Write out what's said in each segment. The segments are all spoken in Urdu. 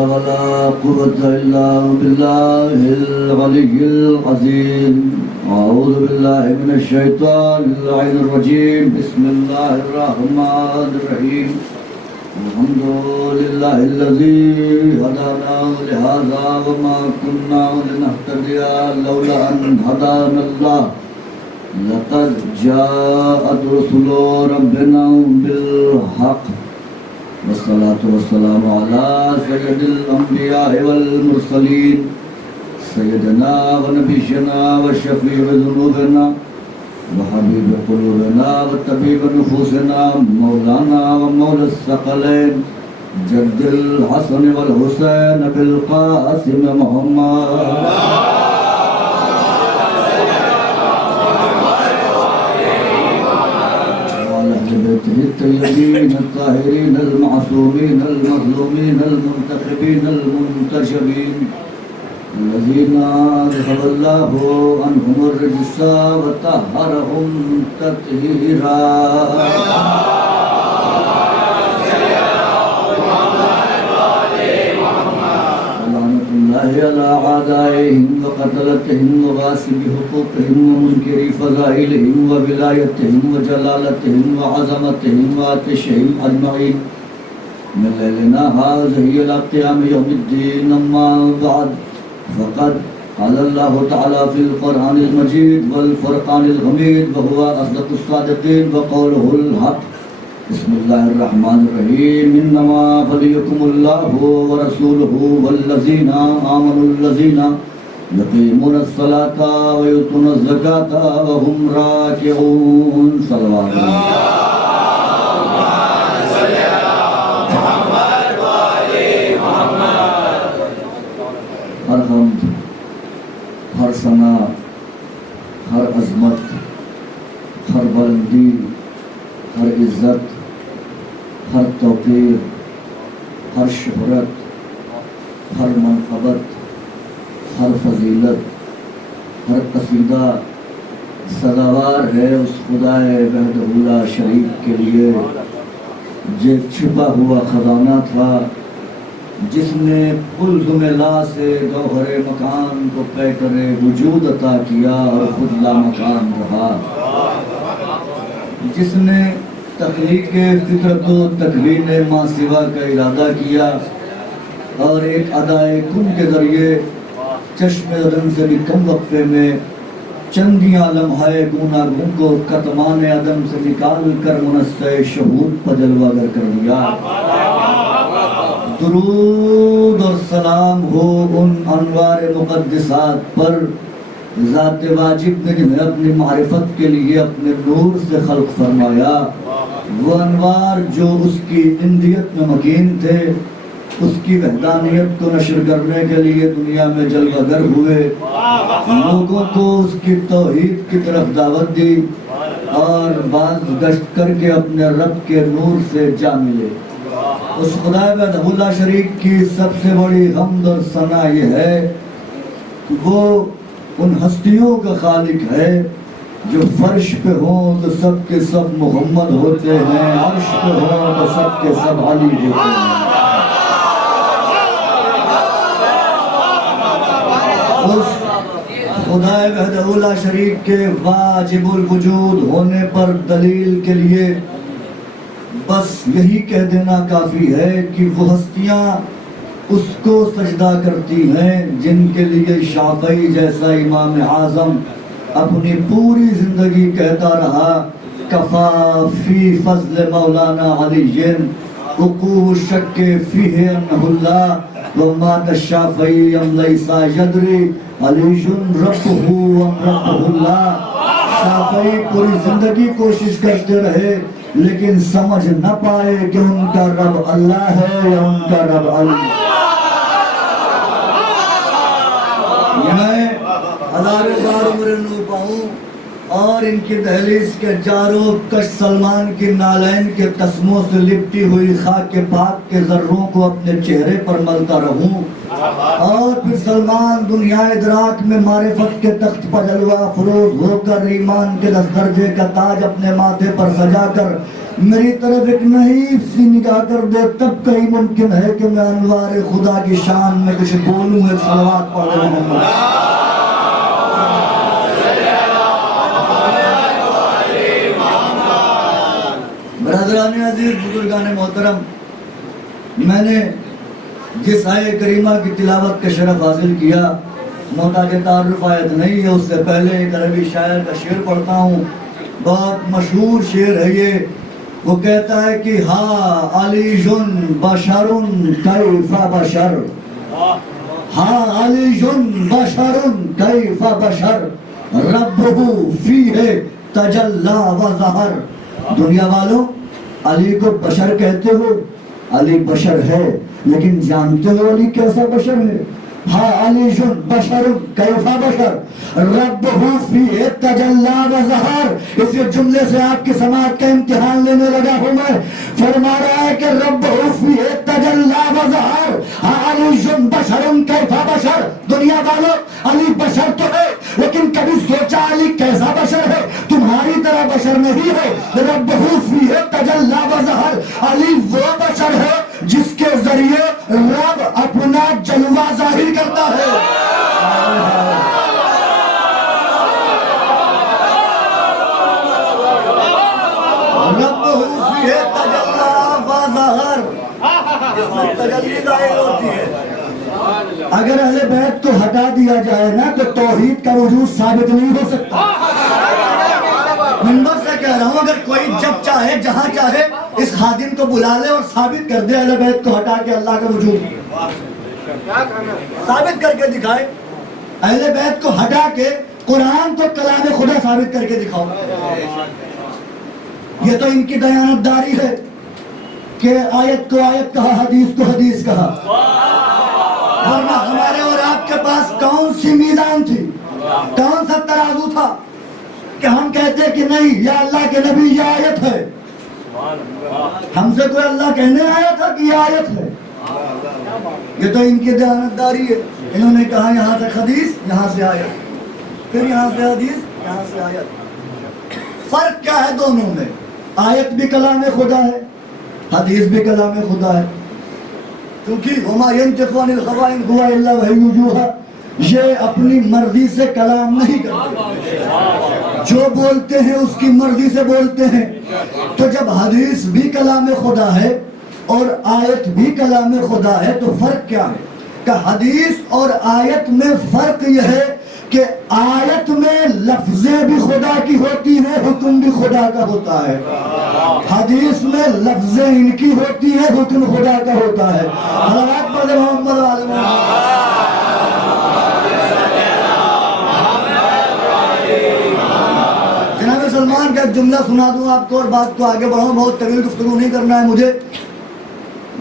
ولا قوة إلا بالله العلي العظيم. أعوذ بالله من الشيطان اللعين الرجيم. بسم الله الرحمن الرحيم. الحمد لله الذي هدانا لهذا وما كنا لنهتدي لولا أن هدانا الله. لقد جاءت رسل ربنا بالحق والصلاة والسلام على سيد الأنبياء والمرسلين سيدنا ونبينا وشفيع ذنوبنا وحبيب قلوبنا وطبيب نفوسنا مولانا ومولى الثقلين جد الحسن والحسين بالقاسم محمد الطيبين الطاهرين المعصومين المظلومين المنتخبين المنتجبين الذين ذهب الله عنهم الرجس وطهرهم تطهيرا. لعنة الله على أعدائهم وقتلتهم وغاصب حقوقهم ومنكر فضائلهم وولايتهم وجلالتهم وعظمتهم وآتشهم أجمعين من ليلنا هذه إلى قيام يوم الدين. أما بعد فقد قال الله تعالى في القرآن المجيد والفرقان الحميد وهو أصدق الصادقين وقوله الحق. بسم الله الرحمن الرحيم. إنما وليكم الله ورسوله والذين آمنوا الذين يقيمون الصلاة ويؤتون الزكاة وهم راكعون. صلوات الله. ہر حمد، ہر ثنا، ہر عظمت، ہر بلندی، ہر عزت، ہر توقیر، ہر شہرت، ہر منقبت، ہر فضیلت، ہر قصیدہ سزاوار ہے اس خدائے وحدہ لا شریک کے لیے جو چھپا ہوا خزانہ تھا، جس نے قلزم لا سے گوہر مکان کو پیکر وجود عطا کیا اور خود لا مکان رہا، جس نے تخلیق فطرت و تکوین ما سوا کا ارادہ کیا اور ایک ادائے کن کے ذریعے چشم عدم سے بھی کم وقفے میں چندیاں لمحہ گوناگوں کو کتمان عدم سے نکال کر منصع شہود پر جلوہ گر کر دیا. درود اور سلام ہو ان انوار مقدسات پر ذات واجب نے جنہیں اپنی معرفت کے لیے اپنے نور سے خلق فرمایا. وہ انوار جو اس کی اندیت میں مکین تھے، اس کی وحدانیت کو نشر کرنے کے لیے دنیا میں جلوہ گر ہوئے، لوگوں کو اس کی توحید کی طرف دعوت دی اور باز گشت کر کے اپنے رب کے نور سے جا ملے. اس خدا وحدہ لا شریک کی سب سے بڑی حمد اور ثنا یہ ہے کہ وہ ان ہستیوں کا خالق ہے جو فرش پہ ہوں تو سب کے سب محمد ہوتے ہیں، عرش پہ ہوں تو سب کے سب علی ہوتے ہیں. اس خدا وحدہ لا شریک کے واجب الوجود ہونے پر دلیل کے لیے بس یہی کہہ دینا کافی ہے کہ وہ ہستیاں اس کو سجدہ کرتی ہیں جن کے لیے شافعی جیسا امام اعظم اپنی پوری زندگی کہتا رہا کفا فی فضل مولانا علی وقوع الشک فیہ انہ اللہ ومات الشافعی ام لیسا یدری علی ربہ ام ربہ اللہ. شافعی پوری زندگی کوشش کرتے رہے لیکن سمجھ نہ پائے کہ ان کا رب اللہ ہے یا ان کا رب علی. میں ہزار عمر نو پاؤں اور ان کی دہلیز کے جاروں کش سلمان کی نالین کے تسموں سے لپٹی ہوئی خاک پاک کے ذروں کو اپنے چہرے پر ملتا رہوں اور پھر سلمان دنیا ادراک میں معرفت کے تخت پر جلوہ فروز ہو کر ایمان کے 10 درجے کا تاج اپنے ماتھے پر سجا کر میری طرف ایک نحیف سی نگاہ کر دے تب کہیں ممکن ہے کہ میں انوار خدا کی شان میں کچھ بولوں. ایک صلوات پڑھ محمد. برادران عزیز، بزرگان محترم، میں نے جس آیہ کریمہ کی تلاوت کا شرف حاصل کیا محتاج تعارف آیت نہیں ہے، اس سے پہلے ایک عربی شاعر کا شعر پڑھتا ہوں. بہت مشہور شعر ہے یہ. وہ کہتا ہے کہ ہا علی جن بشرن کیف بشر، ہا علی جن بشرن کیف بشر ربہ فیہ تجلی و ظہر. دنیا والوں، علی کو بشر کہتے ہو، علی بشر ہے، لیکن جانتے ہو علی کیسا بشر ہے؟ ہا علی جن بشر کیف بشر ربہ فیہ تجلی و ظہر. اس جملے سے آپ کی سماعت کا امتحان لینے لگا ہوں میں. فرما رہا ہے کہ ربہ فیہ تجلی و ظہر، ہا علی جن بشر کیف بشر. دنیا والوں، علی بشر تو ہے، لیکن کبھی سوچا علی کیسا بشر ہے؟ تمہاری طرح بشر نہیں ہے. ربہ فیہ تجلی و ظہر، علی وہ بشر ہے جس کے ذریعے رب اپنا جلوہ ظاہر کرتا ہے. ربہ فیہ تجلی و ظہر، جس میں تجلی ظاہر ہوتی ہے. اگر اہل بیت کو ہٹا دیا جائے نا تو توحید کا وجود ثابت نہیں ہو سکتا. منبر سے کہہ رہا ہوں، اگر کوئی جب چاہے جہاں چاہے اس خادم کو بلا لے اور ثابت کر دے اہل بیت کو ہٹا کے اللہ کا وجود ثابت کر کے دکھائے. اہل بیت کو ہٹا کے قرآن کو کلام خدا ثابت کر کے دکھاؤ. یہ تو ان کی دیانتداری ہے کہ آیت کو آیت کہا، حدیث کو حدیث کہا. ورنہ ہمارے اور آپ کے پاس کون سی میزان تھی، کون سا ترازو تھا کہ ہم کہتے کہ نہیں یا اللہ کے نبی یہ آیت ہے؟ ہم سے کوئی اللہ کہنے آیا تھا کہ یہ آیت ہے؟ یہ تو ان کی دیانتداری ہے. انہوں نے کہا یہاں سے حدیث، یہاں سے آیت، پھر یہاں سے حدیث، یہاں سے آیت. فرق کیا ہے دونوں میں؟ آیت بھی کلام خدا ہے، حدیث بھی کلام خدا ہے. کیونکہ وما ينطق عن الهوى ان هو الا وحی یوحی، یہ اپنی مرضی سے کلام نہیں کرتے، جو بولتے ہیں اس کی مرضی سے بولتے ہیں. تو جب حدیث بھی کلام خدا ہے اور آیت بھی کلام خدا ہے تو فرق کیا ہے؟ کہ حدیث اور آیت میں فرق یہ ہے کہ آیت میں لفظیں بھی خدا کی ہوتی ہیں، حکم بھی خدا کا ہوتا ہے. حدیث میں لفظیں ان کی ہوتی ہیں، حکم خدا کا ہوتا ہے. صلوات پڑھ محمد و آل محمد. جناب سلمان کا ایک جملہ سنا دوں آپ کو اور بات کو آگے بڑھاؤں. بہت طویل گفتگو نہیں کرنا ہے مجھے.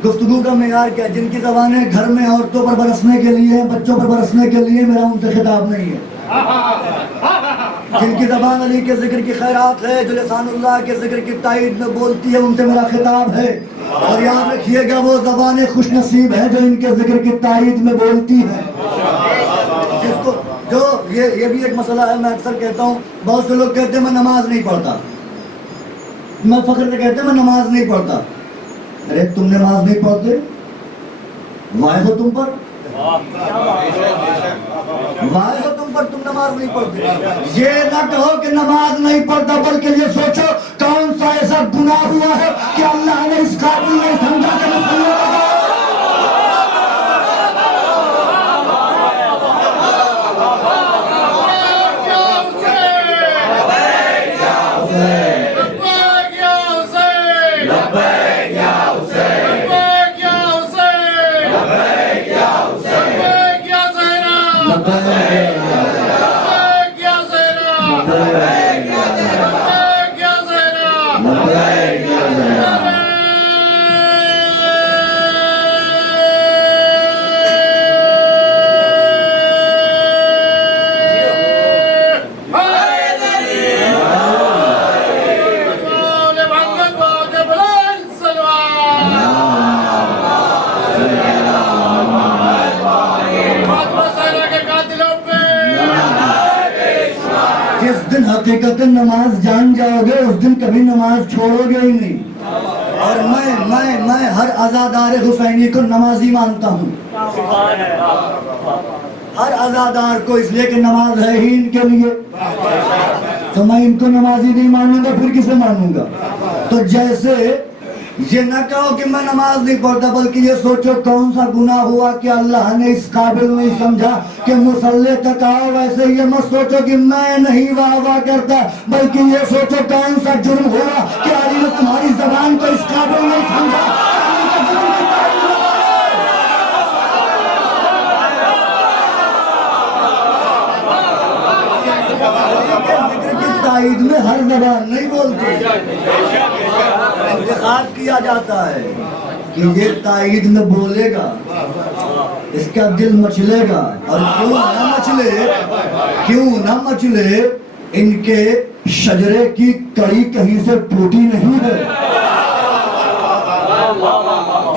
گفتگو کا معیار کیا؟ جن کی زبانیں گھر میں عورتوں پر برسنے کے لیے، بچوں پر برسنے کے لیے، میرا ان سے خطاب نہیں ہے. جن کی زبان علی کے ذکر کی خیرات ہے، جو لسان اللہ کے ذکر کی تائید میں بولتی ہے، ان سے میرا خطاب ہے. اور یاد رکھیے گا وہ زبانیں خوش نصیب ہیں جو ان کے ذکر کی تائید میں بولتی ہیں. جس کو جو یہ بھی ایک مسئلہ ہے، میں اکثر کہتا ہوں، بہت سے لوگ کہتے ہیں میں نماز نہیں پڑھتا. میں فخر سے کہتے ہیں میں نماز نہیں پڑھتا. ارے تم نماز نہیں پڑھتے، وائے ہو تم پر، وائے ہو تم پر، تم نماز نہیں پڑھتے. یہ نہ کہو کہ نماز نہیں پڑھتا، بلکہ یہ سوچو کون سا ایسا گناہ ہوا ہے کہ اللہ نے اس قابل نہیں سمجھا کہ مسلمان لگا. حقیقت نماز جان جاؤ گے اس دن کبھی نماز چھوڑو گے ہی نہیں. اور میں ہر عزادار حسینی کو نمازی مانتا ہوں، ہر عزادار کو، اس لیے کہ نماز ہے ہی ان کے لیے، تو میں ان کو نمازی نہیں مانوں گا پھر کسے مانوں گا؟ تو جیسے یہ نہ کہو کہ میں نماز نہیں پڑھتا، بلکہ یہ سوچو کون سا گناہ ہوا کہ اللہ نے اس قابل نہیں سمجھا کہ مصلی تک آؤ، ویسے یہ مت سوچو کہ میں نہیں واہ واہ کرتا، بلکہ یہ سوچو کون سا جرم ہوا کہ علی نے تمہاری زبان کو اس قابل نہیں سمجھا۔ تائید میں ہر زبان نہیں بولتی، انتخاب کیا جاتا ہے کہ یہ تائید میں بولے گا، اس کا دل مچلے گا، اور کیوں نہ مچلے ان کے شجرے کی کڑی کہیں سے ٹوٹی نہیں ہے،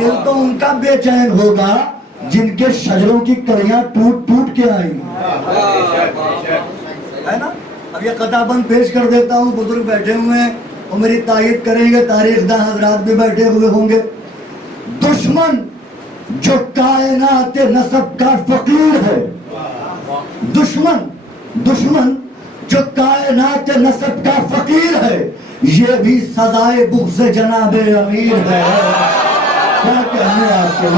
دل تو ان کا بے چین ہوگا جن کے شجروں کی کڑیاں ٹوٹ ٹوٹ کے آئیں، ہے نا؟ اب یہ قطع بند پیش کر دیتا ہوں، بزرگ بیٹھے ہوئے ہیں اور میری تائید کریں گے، تاریخ داں حضرات بھی بیٹھے ہوئے ہوں گے۔ دشمن جو کائنات نسب کا فقیر ہے، دشمن جو کائنات نسب کا فقیر ہے، یہ بھی سزائے بغض جناب امیر ہے۔ کیا کہنے آپ کے،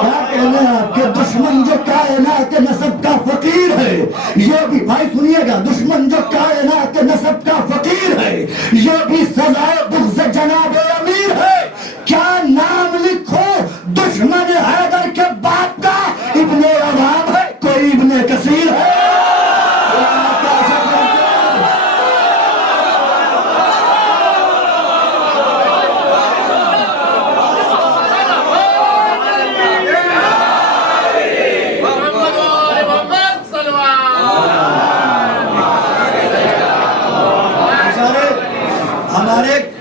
کیا کہنے آپ کے، دشمن جو کائنات نسب کا فقیر ہے، یہ بھی، بھائی سنیے گا، دشمن جو کائنات نسب کا فقیر ہے، یہ بھی سزائے بغض جناب امیر ہے۔ کیا نام لکھو دشمن حیدر کے باپ کا، ابن عوام ہے کوئی ابن کثیر ہے؟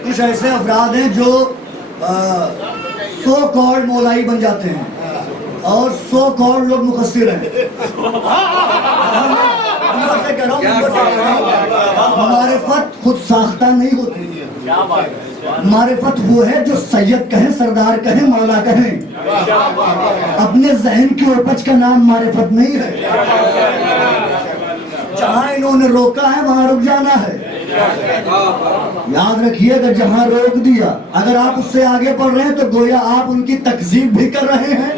کچھ ایسے افراد ہیں جو سو کارڈ مولائی بن جاتے ہیں اور 100 کروڑ لوگ مقصر ہیں۔ معرفت خود ساختہ نہیں ہوتی، معرفت وہ ہے جو سید کہیں، سردار کہیں، مولا کہیں، اپنے ذہن کی اپج کا نام معرفت نہیں ہے۔ جہاں انہوں نے روکا ہے وہاں رک جانا ہے، یاد رکھیے گا، جہاں روک دیا، اگر آپ اس سے آگے بڑھ رہے ہیں تو گویا آپ ان کی تکذیب بھی کر رہے ہیں،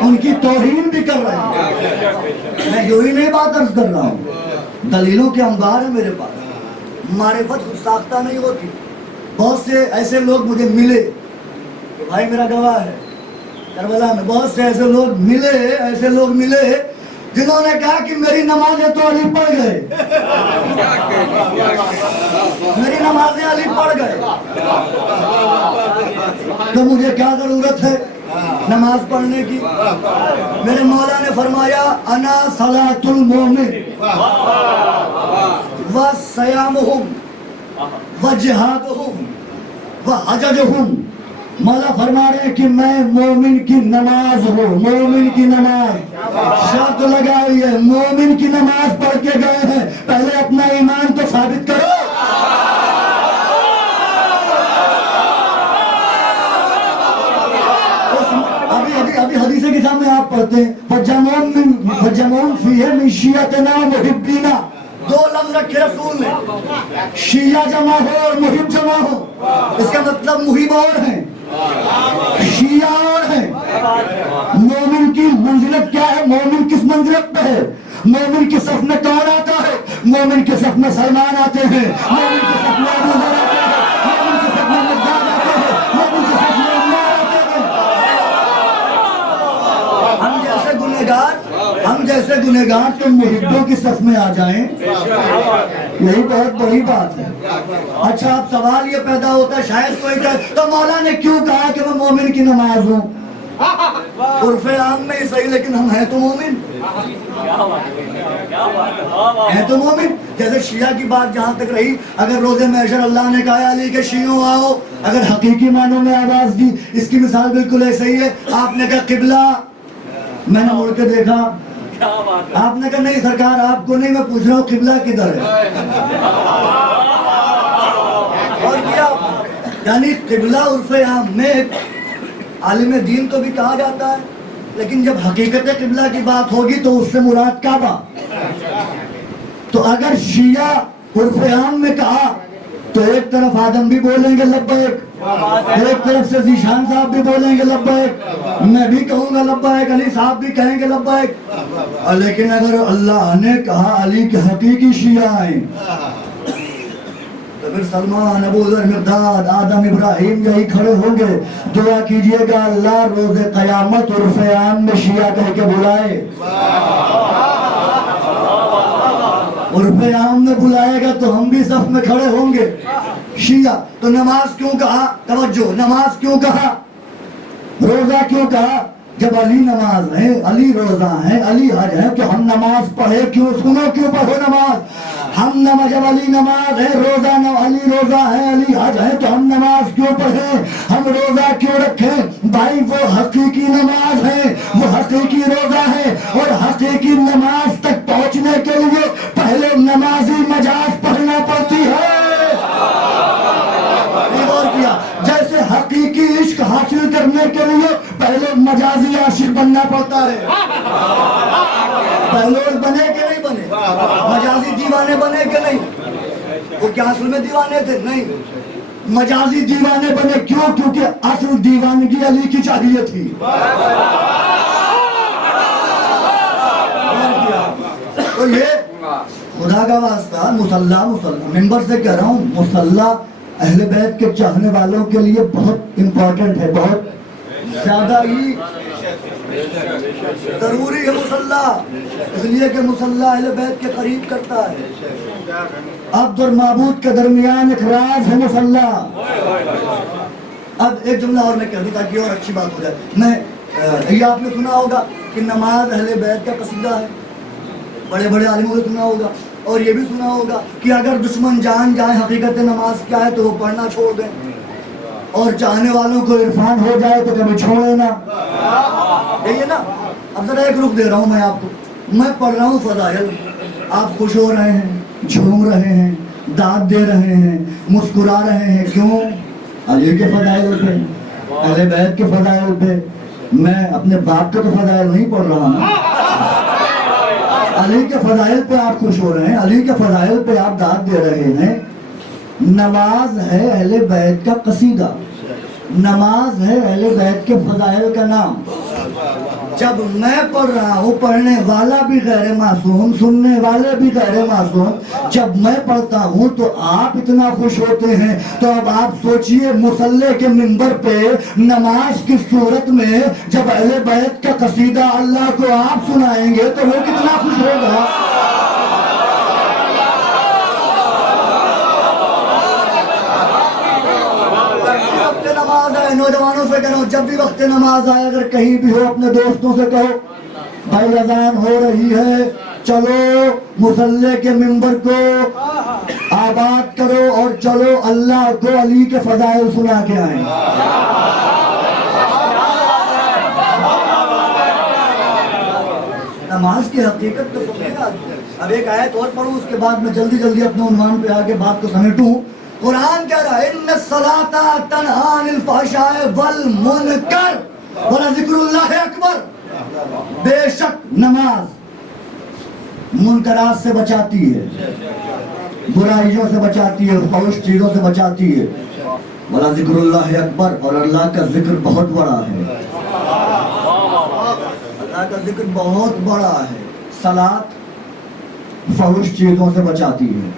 ان کی توہین بھی کر رہے ہیں۔ میں یوں ہی نہیں بات عرض کر رہا ہوں، دلیلوں کے انبار ہیں میرے پاس۔ معرفت خود ساختہ نہیں ہوتی۔ بہت سے ایسے لوگ مجھے ملے، کہ بھائی میرا گواہ ہے، کربلا میں بہت سے ایسے لوگ ملے جنہوں نے کہا کہ میری نمازیں تو علی پڑھ گئے، میری نمازیں علی پڑھ گئے، تو مجھے کیا ضرورت ہے نماز پڑھنے کی؟ میرے مولا نے فرمایا انا صلاۃ المومن وصیامہم وجہادہم وحججہم۔ مولا فرما رہے ہیں کہ میں مومن کی نماز ہوں، مومن کی نماز، شرط لگائی ہے، مومن کی نماز پڑھ کے گئے ہیں، پہلے اپنا ایمان تو ثابت کرو۔ ابھی حدیث کے سامنے آپ پڑھتے ہیں فَجَمُونَ فِيهِ مِنْ شِيَّتِنَا وَمُحِبِّنَا، دو لفظ رکھے رسول نے، شیعہ جمع ہو اور محب جمع ہو، اس کا مطلب محب اور ہیں، شیعہ اور ہیں۔ مومن کی منزلت کیا ہے؟ مومن کس منزلت پہ ہے؟ مومن کی صف میں کون آتا ہے؟ مومن کے صف میں سلمان آتے ہیں، مومن کے صف میں ابو ذر آتے ہیں، مومن کے صف میں مقداد آتے ہیں، مومن کے صف میں عمار آتے ہیں۔ ہم جیسے گنہگار تو محبوں کی صف میں آ جائیں، یہی بہت بڑی بات ہے۔ اچھا اب سوال یہ پیدا ہوتا ہے، شاید کوئی کہے تو مولا نے کیوں کہا کہ میں مومن کی نماز ہوں؟ عرف عام میں ہی صحیح، لیکن ہم ہیں تو مومن، ہیں تو مومن۔ جیسے شیعہ کی بات جہاں تک رہی، اگر روز محشر اللہ نے کہا علی کے شیعوں آؤ، اگر حقیقی معنوں میں آواز دی، اس کی مثال بالکل ایسے ہی ہے۔ آپ نے کہا قبلہ، میں نے مڑ کے دیکھا، آپ نے کہا نہیں سرکار آپ کو نہیں، میں پوچھ رہا ہوں قبلہ کدھر ہے؟ اور کیا یعنی قبلہ عرف عام میں عالم دین تو بھی کہا جاتا ہے، لیکن جب حقیقت قبلہ کی بات ہوگی تو اس سے مراد کعبہ. تو اگر شیعہ عرف عام میں کہا تو ایک طرف آدم بھی بولیں گے لبیک، ایک طرف سے ذیشان صاحب بھی بولیں گے لبیک، میں بھی کہوں گا لبیک، علی صاحب بھی کہیں گے لبیک. لیکن اگر اللہ نے کہا علی کے حقیقی شیعہ ہیں تو پھر سلمان، ابو ذر، مقداد، آدم، ابراہیم یہی کھڑے ہوں گے. دعا کیجئے گا اللہ روز قیامت عرف عام میں شیعہ کہہ کے بلائے، عرف عام میں بلائے گا تو ہم بھی صف میں کھڑے ہوں گے. شیعہ تو نماز کیوں کہا؟ توجہ، نماز کیوں کہا؟ روزہ کیوں کہا؟ جب علی نماز ہے، علی روزہ ہے، علی حج ہے تو ہم نماز پڑھے کیوں؟ سنو کیوں پڑھو نماز؟ ہم نماز، جب علی نماز ہے، روزہ علی روزہ ہے، علی حج ہے تو ہم نماز کیوں پڑھیں؟ ہم روزہ کیوں رکھیں؟ بھائی وہ حقیقی نماز ہے، وہ حقیقی روزہ ہے، اور حقیقی نماز تک پہنچنے کے لیے پہلے نمازی مجاز پڑھنا پڑتی ہے. جیسے حقیقی عشق حاصل کرنے کے لیے پہلے مجازی عاشق بننا پڑتا ہے. بہلول بنے کہ نہیں بنے؟ مجازی دیوانے بنے کہ نہیں؟ وہ کیا اصل میں دیوانے تھے؟ نہیں، مجازی دیوانے بنے. کیوں؟ کیونکہ اصل دیوانگی علی کی چاہیے تھی. تو یہ خدا کا واسطہ مصلی ممبر سے کہہ رہا ہوں، مصلی اہل بیت کے چاہنے والوں کے لیے بہت امپورٹنٹ ہے، بہت زیادہ ہی ضروری ہے مصلی، اس لیے کہ مصلی اہل بیت کے قریب کرتا ہے. عبد اور معبود کے درمیان ایک راز ہے مصلی. اب ایک جملہ اور میں کہہ دوں تاکہ اور اچھی بات ہو جائے. میں یہ آپ نے سنا ہوگا کہ نماز اہل بیت کا قصیدہ ہے، بڑے بڑے عالموں نے سنا ہوگا، اور یہ بھی سنا ہوگا کہ اگر دشمن جان جائے حقیقت نماز کیا ہے تو وہ پڑھنا چھوڑ دیں، اور چاہنے والوں کو عرفان ہو جائے تو کبھی چھوڑے نا. یہی ہے نا. اب ذرا ایک رخ دے رہا ہوں میں آپ کو، میں پڑھ رہا ہوں فضائل، آپ خوش ہو رہے ہیں، جھوم رہے ہیں، داد دے رہے ہیں، مسکرا رہے ہیں. کیوں؟ علی کے فضائل پہ، اہل بیت کے فضائل پہ. میں اپنے باپ کے تو فضائل نہیں پڑھ رہا ہوں، علی کے فضائل پہ آپ خوش ہو رہے ہیں، علی کے فضائل پہ آپ داد دے رہے ہیں. نماز ہے اہل بیت کا قصیدہ، نماز ہے اہل بیت کے فضائل کا نام. جب میں پڑھ رہا ہوں، پڑھنے والا بھی غیر معصوم، سننے والے بھی غیر معصوم، جب میں پڑھتا ہوں تو آپ اتنا خوش ہوتے ہیں، تو اب آپ سوچئے مصلی کے منبر پہ نماز کی صورت میں جب اہل بیت کا قصیدہ اللہ کو آپ سنائیں گے تو وہ کتنا خوش ہوگا. نوجوانوں سے کہہ رہا ہوں، جب بھی وقت نماز آئے اگر کہیں بھی ہو اپنے دوستوں سے کہو بھائی اذان ہو رہی ہے، چلو مصلی کے منبر کو آباد کرو اور چلو اللہ کو علی کے فضائل سنا کے آئیں. نماز کی حقیقت تو سمجھے گا. اب ایک آیت اور پڑھوں، اس کے بعد میں جلدی جلدی اپنے عنوان پہ آگے بات کو سمیٹوں. قرآن کہہ رہا ہے ان الصلاۃ تنہی عن الفحشاء والمنکر ولذکر اللہ اکبر. بے شک نماز منکرات سے بچاتی ہے، برائیوں سے بچاتی ہے، فحش چیزوں سے بچاتی ہے. ولذکر اللہ اکبر، اور اللہ کا ذکر بہت بڑا ہے، اللہ کا ذکر بہت بڑا ہے. صلاۃ فحش چیزوں سے بچاتی ہے.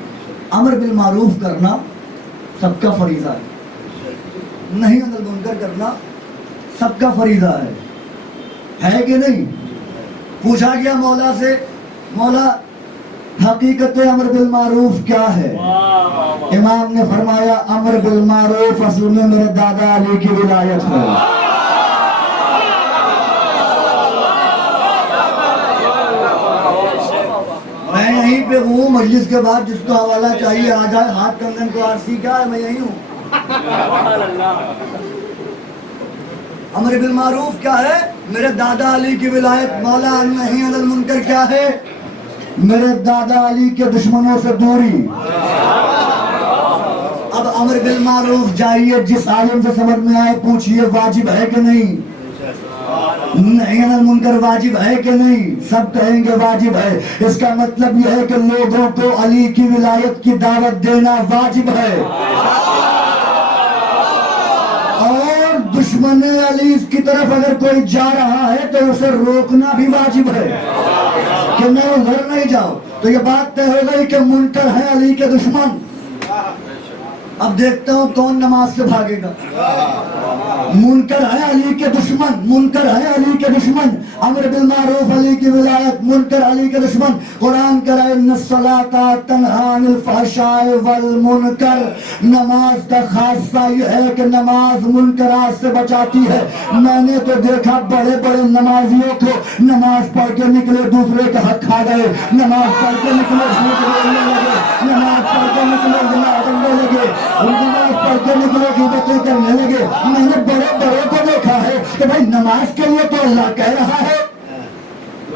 امر بالمعروف کرنا سب کا فریضہ ہے، نہیں عن المنکر کرنا سب کا فریضہ ہے کہ نہیں؟ پوچھا گیا مولا سے، مولا حقیقت امر بالمعروف کیا ہے؟ امام نے فرمایا امر بالمعروف اصل میں میرے دادا علی کی ولایت ہے. میں یہیں پہ ہوں، مجلس کے بعد جس کو حوالہ چاہیے آ جائے، ہاتھ کنگن کو آرسی کیا ہے، میں یہیں ہوں. امر بالمعروف کیا ہے؟ میرے دادا علی کی ولایت. مولا نہی عن المنکر کیا ہے؟ میرے دادا علی کے دشمنوں سے دوری. اب امر بالمعروف جائیے جس عالم سے سمجھ میں آئے پوچھئے واجب ہے کہ نہیں، نہی عن المنکر واجب ہے کہ نہیں، سب کہیں گے واجب ہے۔ اس کا مطلب یہ ہے کہ لوگوں کو علی کی ولایت کی دعوت دینا واجب ہے، اور دشمن علی کی طرف اگر کوئی جا رہا ہے تو اسے روکنا بھی واجب ہے کہ نہ ادھر نہیں جاؤ۔ تو یہ بات طے ہو گئی کہ منکر ہے علی کے دشمن۔ اب دیکھتا ہوں کون نماز سے بھاگے گا۔ منکر ہے علی کے دشمن، منکر ہے علی کے دشمن، امر بالمعروف علی کی ولایت، منکر علی کے دشمن۔ قرآن کہہ رہا ہے ان الصلاۃ تنہی عن الفحشاء والمنکر، نماز کا خاصہ یہ ہے کہ نماز منکرات سے بچاتی ہے۔ میں نے تو دیکھا بڑے بڑے نمازیوں کو نماز پڑھ کے نکلے دوسرے کا حق کھا گئے، نماز پڑھ کے نکلے جھوٹ بولنے لگے، نماز پڑھ کے نکلے زنا کرنے لگے، نماز پڑھ کے نکلے غیبتیں کرنے لگے۔ میں نے بڑے بڑے کو دیکھا ہے کہ بھائی نماز کے لیے تو اللہ کہہ رہا ہے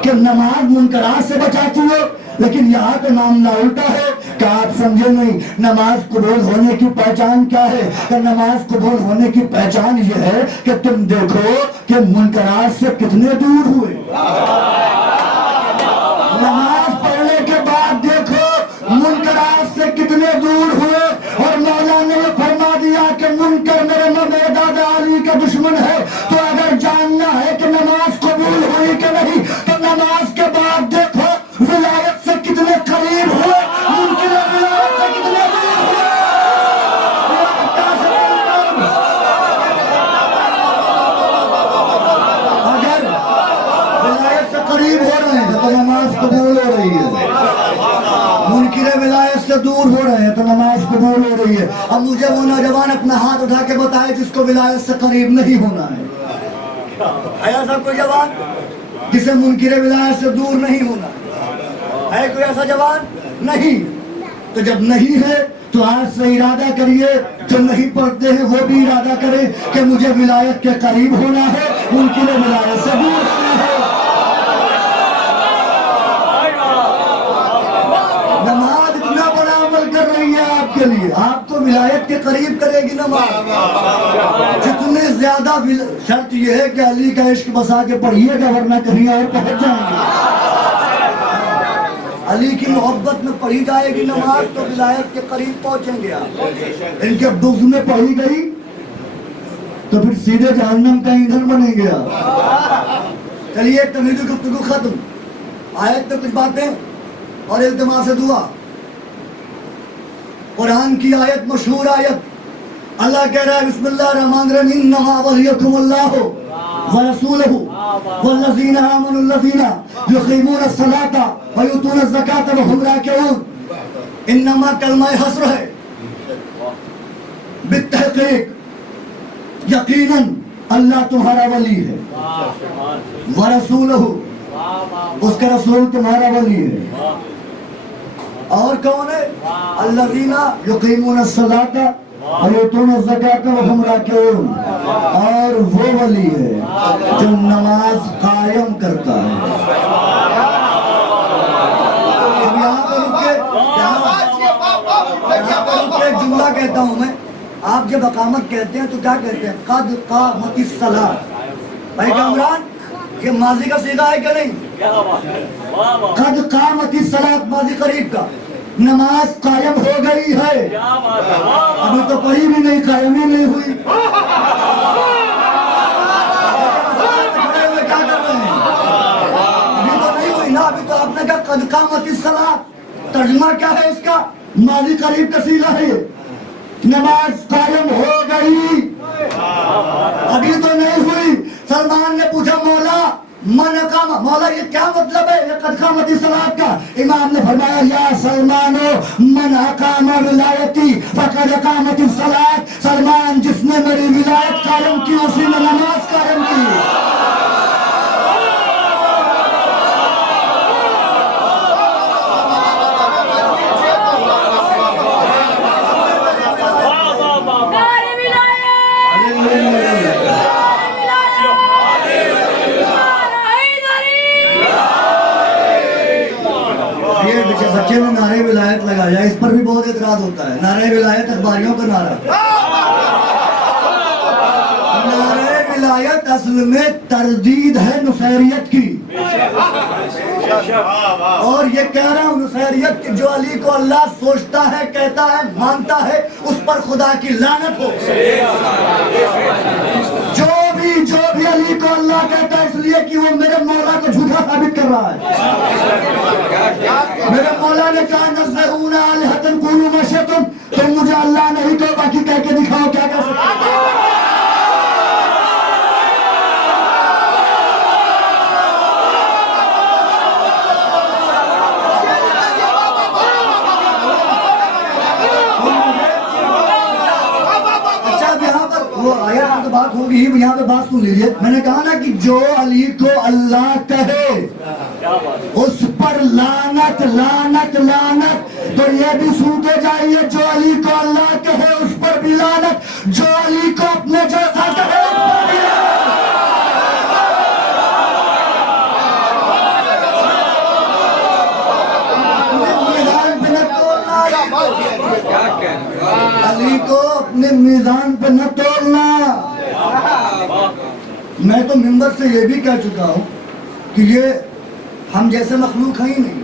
کہ نماز منکرات سے بچاتی ہے، لیکن یہاں تو معاملہ الٹا ہے کہ آپ سمجھے نہیں۔ نماز قبول ہونے کی پہچان کیا ہے؟ کہ نماز قبول ہونے کی پہچان یہ ہے کہ تم دیکھو کہ منکرات سے کتنے دور ہوئے۔ نماز پڑھنے کے بعد دیکھو منکرات سے کتنے دور ہوئے، اور مولا نے یہ فرما دیا کہ منکر میرے دادا علی کا دشمن ہے۔ تو اگر جاننا ہے کہ نماز قبول ہوئی کہ نہیں تو نماز کے بعد دیکھو ولایت سے کتنے قریب ہوئے، منکر ولایت سے کتنے دور ہوئے۔ اگر ولایت سے قریب ہو رہے ہیں تو نماز قبول ہو رہی ہے، منکر ولایت سے دور ہو رہے ہیں تو نماز قبول ہو رہی ہے۔ اب مجھے وہ نوجوان اپنا ہاتھ اٹھا کے بتائے جس کو ولایت سے قریب نہیں ہونا ہے۔ ایسا کوئی جوان جسے منکر ولایت سے دور نہیں ہونا ہے؟ کوئی ایسا جوان نہیں؟ تو جب نہیں ہے تو آج سے ارادہ کریے، جو نہیں پڑھتے ہیں وہ بھی ارادہ کریں کہ مجھے ولایت کے قریب ہونا ہے، منکر ولایت سے دور ہونا ہے۔ نماز اتنا بڑا عمل کر رہی ہے آپ کے لیے، آپ کو ولایت کے قریب کرے گی نماز۔ جتنے زیادہ شرط یہ ہے کہ علی کا عشق بسا کے پڑھیے گا ورنہ کہیں اور پہنچ جائیں گے۔ علی کی محبت میں پڑھی جائے گی نماز تو ولایت کے قریب پہنچیں گے آپ۔ ان کے بغض میں پڑھی گئی تو پھر سیدھے جہنم کا ایندھن بنے گیا۔ چلیے تمہیدی گفتگو ختم، آیت میں کچھ باتیں اور التماس دعا۔ قرآن کی آیت مشہور آیت، اللہ کہہ رہا ہے بسم اللہ الرحمن الرحیم انما ولیکم اللہ ورسولہ والذین آمنوا الذین یقیمون الصلاۃ ویؤتون الزکاۃ وہم راکعون۔ انما کلمہ حصر ہے، بالتحقیق یقیناً اللہ تمہارا ولی ہے، ورسولہ اس کا رسول تمہارا ولی ہے، اور کون ہے؟ الذین یقیمون الصلاۃ ویؤتون الزکاۃ وہم راکعون، اور وہ ولی ہے جو نماز قائم کرتا ہے۔ اب یہاں پر رک کے ایک جملہ کہتا ہوں میں، آپ جب اقامت کہتے ہیں تو کیا کہتے ہیں؟ قد قامت الصلاۃ۔ بھائی کامران یہ ماضی کا صیغہ ہے کہ نہیں؟ قد قامت الصلاۃ ماضی قریب کا، نماز قائم ہو گئی ہے، ابھی تو پڑھی بھی نہیں، قائم ہی نہیں ہوئی۔ کیا کر رہے ہیں؟ ابھی تو نہیں ہوئی نا، ابھی تو آپ نے کہا قد قامت الصلاۃ، ترجمہ کیا ہے اس کا؟ ماضی قریب کا صیغہ ہے، نماز قائم ہو گئی، ابھی تو نہیں ہوئی۔ سلمان نے پوچھا مولا من اقام، مولا یہ کیا مطلب ہے یہ قد قامت الصلاۃ کا؟ امام نے فرمایا یا سلمانو من اقام ولایتی فقد اقامت الصلاۃ، سلمان جس نے میری ولایت قائم کی اسی نے نماز قائم کی۔ بچے نے نعرے ولایت لگایا، اس پر بھی بہت اعتراض ہوتا ہے. نعرے ولایت اخباریوں کا نعرہ. نعرے ولایت اصل میں تردید ہے نصیریت کی. اور یہ کہہ رہا ہوں نصیریت کہ جو علی کو اللہ سوچتا ہے، کہتا ہے، مانتا ہے، اس پر خدا کی لعنت ہو. جو بھی علی کو اللہ کہتا ہے اس لیے کہ وہ میرے مولا کو جھوٹا ثابت کر رہا ہے. میرے مولا نے کہا نزعون آلہۃ قولوا ما شئتم، تم مجھے اللہ نہیں تو باقی کہہ کے دکھاؤ کیا کر سکتے. بات ہوگی یہاں پہ بات سن لیجیے. میں نے کہا نا کہ جو علی کو اللہ کہے اس پر لعنت لعنت لعنت. تو یہ بھی سنتے جائیے جو علی کو اللہ کہے اس پر بھی لعنت، جو علی کو اپنے جیسا کہے اس پر بھی علی کو اپنے میزان پہ نہ تولنا. میں تو منبر سے یہ بھی کہہ چکا ہوں کہ یہ ہم جیسے مخلوق ہیں ہی نہیں،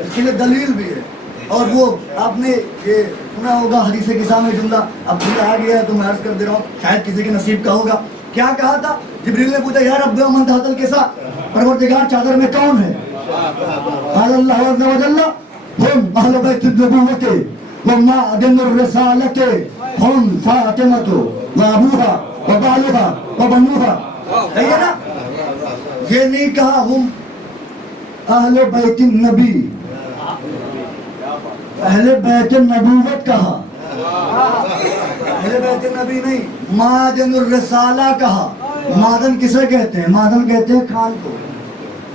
اس کے لیے دلیل بھی ہے. اور وہ آپ نے یہ سنا ہوگا حدیث قصہ میں جملہ، اب جملہ آ گیا ہے تو میں عرض کر دے رہا ہوں، شاید کسی کے نصیب کا ہوگا. کیا کہا تھا؟ جبریل نے پوچھا یا رب من تحت الکساء، پروردگار چادر میں کون ہے؟ قال اللہ عز و جل ہم اہل بیت النبوۃ ومعدن الرسالۃ ہم فاطمۃ وابوہا وبالوہا وبنوہا. ہے نا؟ یہ نہیں کہا ہم اہل بیت النبی، اہل بیت النبوت کہا. اہل بیت النبی نہیں، معدن الرسالہ کہا. معدن کسے کہتے ہیں؟ معدن کہتے ہیں کان کو.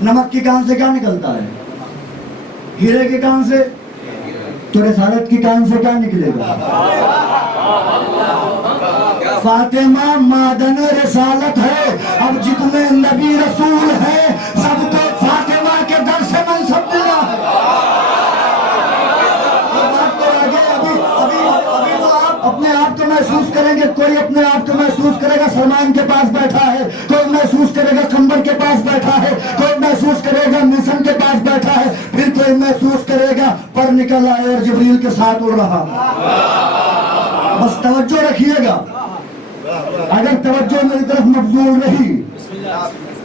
نمک کی کان سے کیا نکلتا ہے؟ ہیرے کی کان سے. تو رسالت کی کان سے کیا نکلے گا؟ فاطمہ معدن رسالت ہے. اب جتنے نبی رسول ہیں سب کو فاطمہ کے در سے منصب ملا ہے. ابھی تو آپ اپنے آپ کو محسوس کریں گے، کوئی اپنے آپ کو محسوس کرے گا سلمان کے پاس بیٹھا ہے، کوئی محسوس کرے گا کمبر کے پاس بیٹھا ہے، کوئی محسوس کرے گا مشن کے پاس بیٹھا ہے، پھر کوئی محسوس کرے گا پر نکل آئے اور جبریل کے ساتھ اڑ رہا. بس توجہ رکھیے گا. اگر توجہ میری طرف مبذول رہی،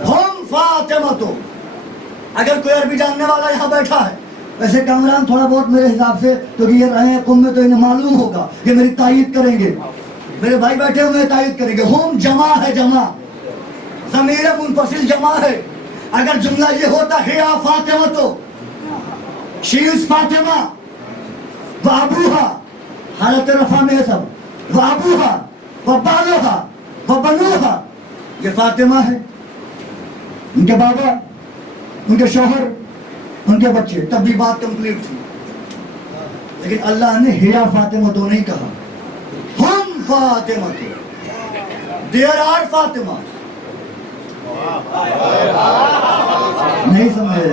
ہم فاطمہ تو اگر کوئی عربی جاننے والا یہاں بیٹھا ہے، ویسے کامران تھوڑا بہت میرے حساب سے تو یہ رہے ہیں قوم میں تو انہیں معلوم ہوگا، یہ میری تائید کریں گے. میرے بھائی بیٹھے ہوئے تائید کریں گے. ہم جمع ہے، جمع ضمیر منفصل جمع ہے. اگر جملہ یہ ہوتا ہے یا فاطمہ تو شی از فاطمہ وابوہا، حالت رفع میں ہے سب، وابوہا وبالوہا وبنوہا. یہ فاطمہ ہے، ان کے بابا، ان کے شوہر، ان کے بچے، تب بھی بات کمپلیٹ تھی. لیکن اللہ نے ہیا فاطمہ تو نہیں کہا، ہم فاطمہ تو. There are Fatima. نہیں سمجھے؟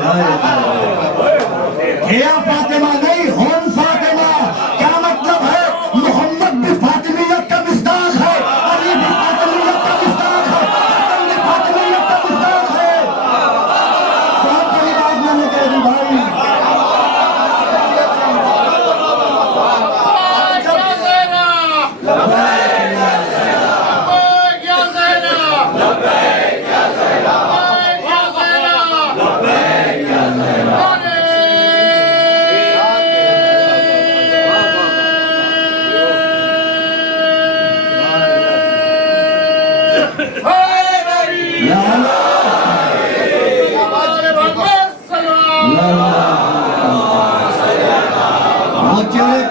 ہیا فاطمہ نہیں، ہم فاطمہ. کیا مطلب ہے؟ محمد بھی فاطمیت کا مصداق ہے، علی بھی فاطمیت کا مصداق ہے، حسن بھی فاطمیت کا مصداق ہے. بہت بڑی بات میں نے کہہ دی بھائی.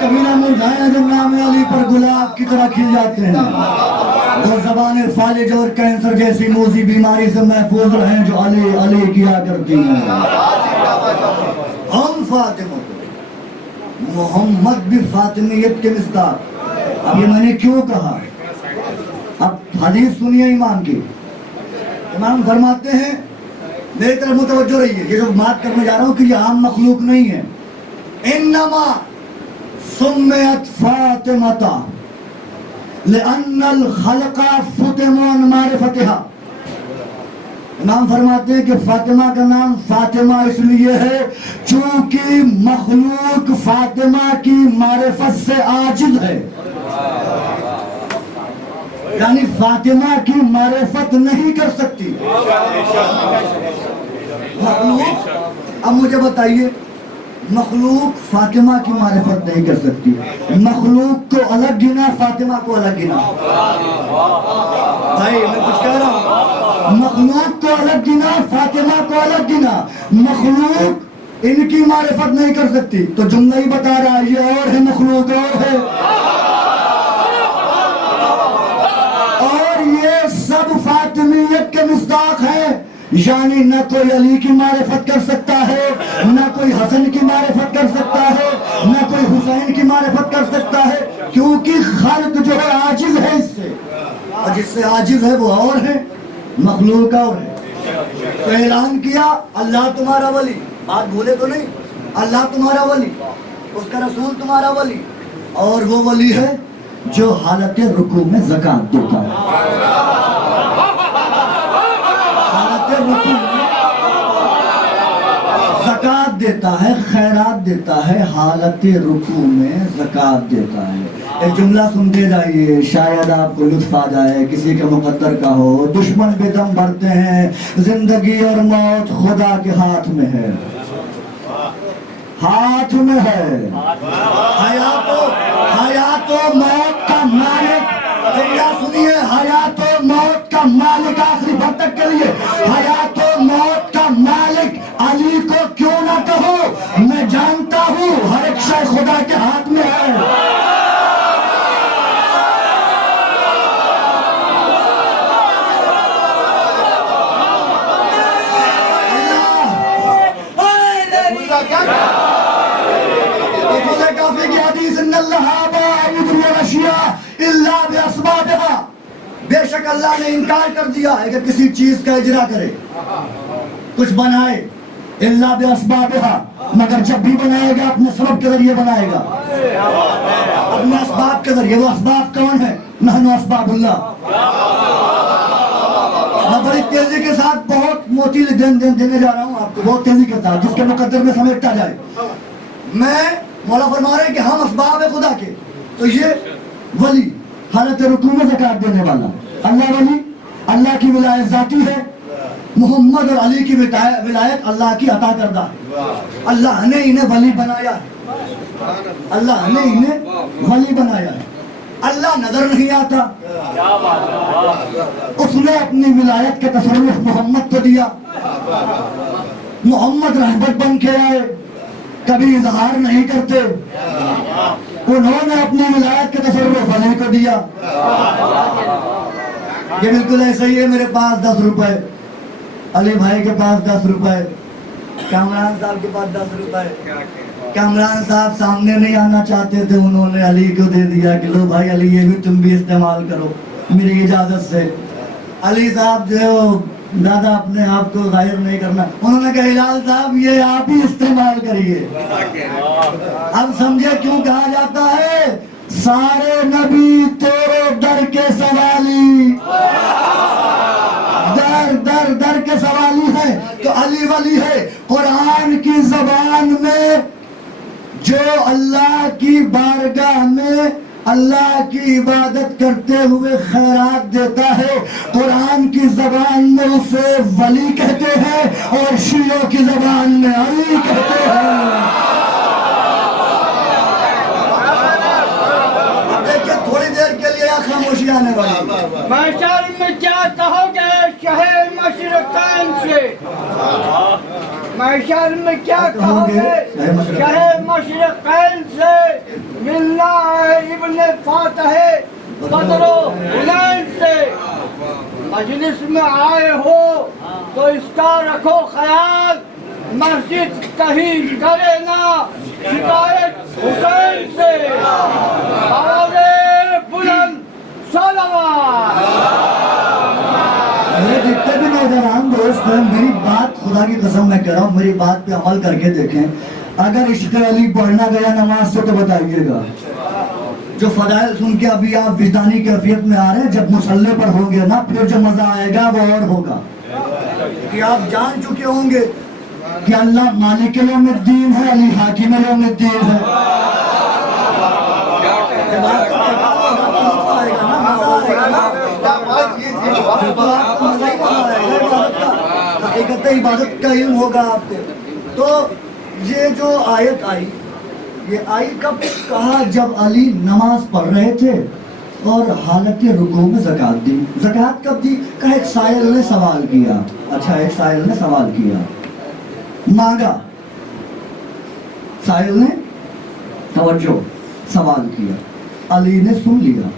کبھی نہ مرجھائیں جو نام علی پر گلاب کی طرح کھل جاتے ہیں. وہ زبان فالج اور کینسر جیسی موذی بیماری سے محفوظ رہیں جو علی علی کیا کرتی ہیں. ہم فاطمہ، محمد بھی فاطمیت کے مصداق. اب یہ میں نے کیوں کہا؟ اب حدیث سنیے امام کی. امام فرماتے ہیں، میری طرف متوجہ رہیے، یہ جو بات کرنے جا رہا ہوں کہ یہ عام مخلوق نہیں ہے، انما سمیت فاطمہ لأن الخلق فتموا عن معرفتها. امام فرماتے ہیں کہ فاطمہ کا نام فاطمہ اس لیے ہے چونکہ مخلوق فاطمہ کی معرفت سے عاجز ہے، یعنی فاطمہ کی معرفت نہیں کر سکتی مخلوق. اب مجھے بتائیے، مخلوق فاطمہ کی معرفت نہیں کر سکتی، مخلوق کو الگ گنا، فاطمہ کو الگ گنا. بھائی میں کچھ کہہ رہا ہوں، مخلوق کو الگ گنا، فاطمہ کو الگ گنا. مخلوق ان کی معرفت نہیں کر سکتی تو جملہ ہی بتا رہا ہے یہ اور ہے، مخلوق اور ہے. اور یہ سب فاطمیت کے مصداق ہے، یعنی نہ کوئی علی کی معرفت کر سکتا ہے، نہ کوئی حسن کی معرفت کر سکتا ہے، نہ کوئی حسین کی معرفت کر سکتا ہے، کیونکہ خلق جو ہے عاجز ہے اس سے، اور جس سے عاجز ہے وہ اور ہے، مخلوق اور ہے. تو اعلان کیا اللہ تمہارا ولی، بات بھولے تو نہیں، اللہ تمہارا ولی، اس کا رسول تمہارا ولی، اور وہ ولی ہے جو حالت رکوع میں زکوٰۃ دیتا ہے. حالت رکوع میں زکوٰۃ دیتا ہے، خیرات دیتا ہے، حالت رکوع میں زکوٰۃ دیتا ہے. ایک جملہ سنتے جائیے، شاید آپ کو لطف آ جائے، کسی کا مقدر کا ہو. دشمن بے دم بھرتے ہیں، زندگی اور موت خدا کے ہاتھ میں ہے، ہاتھ میں ہے. حیات و موت کا مالک، جملہ سنیے، حیات و موت کا مالک، آخری بھر تک کے لیے، حیات و موت کا مالک علی کو کیوں نہ کہو، میں جانتا ہوں ہر ایک شے خدا کے ہاتھ میں ہے. بے شک اللہ نے انکار کر دیا ہے کہ کسی چیز کا اجرا کرے، کچھ بنائے، الا باسبابها، مگر جب بھی بنائے گا اپنے سبب کے ذریعے بنائے گا، اپنے اسباب کے ذریعے. وہ اسباب کون ہے؟ نحن اسباب اللہ. میں بڑی تیزی کے ساتھ بہت موٹی دینے جا رہا ہوں آپ کو، بہت تیزی کے ساتھ، جس کے مقدر میں سمیٹا جائے. میں مولا فرما رہے ہیں کہ ہم اسباب ہے خدا کے. تو یہ ولی حالت رکوع میں زکوٰۃ دینے والا اللہ ولی، اللہ کی ولایت ذاتی ہے. محمد اور علی کی ولایت اللہ کی عطا کردہ ہے. اللہ نے انہیں ولی بنایا ہے، اللہ نے انہیں ولی بنایا ہے. اللہ نظر نہیں آتا، اس نے اپنی ولایت کا تصرف محمد کو دیا. محمد رحمت بن کے آئے، کبھی اظہار نہیں کرتے، انہوں نے اپنی ولایت کا تصرف علی کو دیا. یہ بالکل ایسا ہی ہے، میرے پاس 10 روپے، علی بھائی کے پاس 10 روپے، کامران صاحب کے پاس 10 روپے. کامران صاحب سامنے نہیں آنا چاہتے تھے، انہوں نے علی کو دے دیا کہ لو بھائی علی یہ بھی تم بھی استعمال کرو میری اجازت سے. علی صاحب جو ہے وہ زیادہ اپنے آپ کو ظاہر نہیں کرنا، انہوں نے کہا ہلال صاحب یہ آپ ہی استعمال کریے. اب سمجھے کیوں کہا جاتا ہے سارے نبی تیرے در کے سوالی، در کے سوالی ہے. تو علی ولی ہے. قرآن کی زبان میں جو اللہ کی بارگاہ میں اللہ کی عبادت کرتے ہوئے خیرات دیتا ہے، قرآن کی زبان میں اسے ولی کہتے ہیں اور شیعوں کی زبان میں علی کہتے ہیں. دیکھیں تھوڑی دیر کے لیے خاموشی آنے والی. محشر میں کیا کہو گے شہر مشرقین سے؟ محشر میں کیا کہو گے شہر مشرقین سے؟ ملنا ہے ابن فاتح بدر و حنین سے. مجلس میں آئے ہو تو اس کا رکھو خیال، مسجد کہیں کرے نا شکایت حسین سے. آواز بلند صلوات. جتنے بھی نوجوان دوست ہیں، میری بات خدا کی قسم میں کہہ رہا ہوں، میری بات پہ عمل کر کے دیکھیں. اگر عشق علی پڑھنا گیا نماز سے تو بتائیے گا. جو فضائل سن کے ابھی آپ وجدانی کیفیت میں آ رہے ہیں، جب مصلے پر ہوں گے نا پھر جو مزہ آئے گا وہ اور ہوگا. کہ آپ جان چکے ہوں گے کہ اللہ مالک یوم الدین ہے، علی حاکم یوم الدین ہے. جب آپ کو مزہ آئے گا نا، مزہ آئے گا نا، تو آپ کو مزہ ہی مزہ آئے گا. عبادت کا حقیقت عبادت کا علم ہوگا آپ کو. تو یہ جو آیت آئی، یہ آئی کب کہا؟ جب علی نماز پڑھ رہے تھے اور حالت رکوع میں زکوٰۃ دی. زکوٰۃ کب دی؟ کہا ایک سائل نے سوال کیا. اچھا، ایک سائل نے سوال کیا، مانگا. سائل نے توجہ سوال کیا، علی نے سن لیا.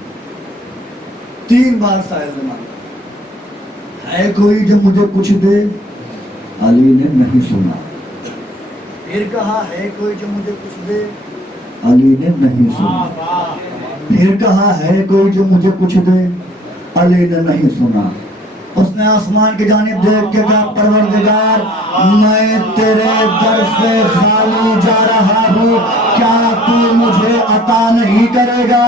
3 بار سائل نے مانگا، ہے کوئی جو مجھے کچھ دے؟ علی نے نہیں سنا. پھر کہا، ہے کوئی جو مجھے کچھ دے؟ علی نے نہیں سنا. پھر کہا، ہے کوئی جو مجھے کچھ دے؟ علی نے نہیں سنا. اس نے آسمان کی جانب دیکھ کے کہا، پروردگار میں تیرے در سے خالی جا رہا ہوں، کیا تو مجھے عطا نہیں کرے گا؟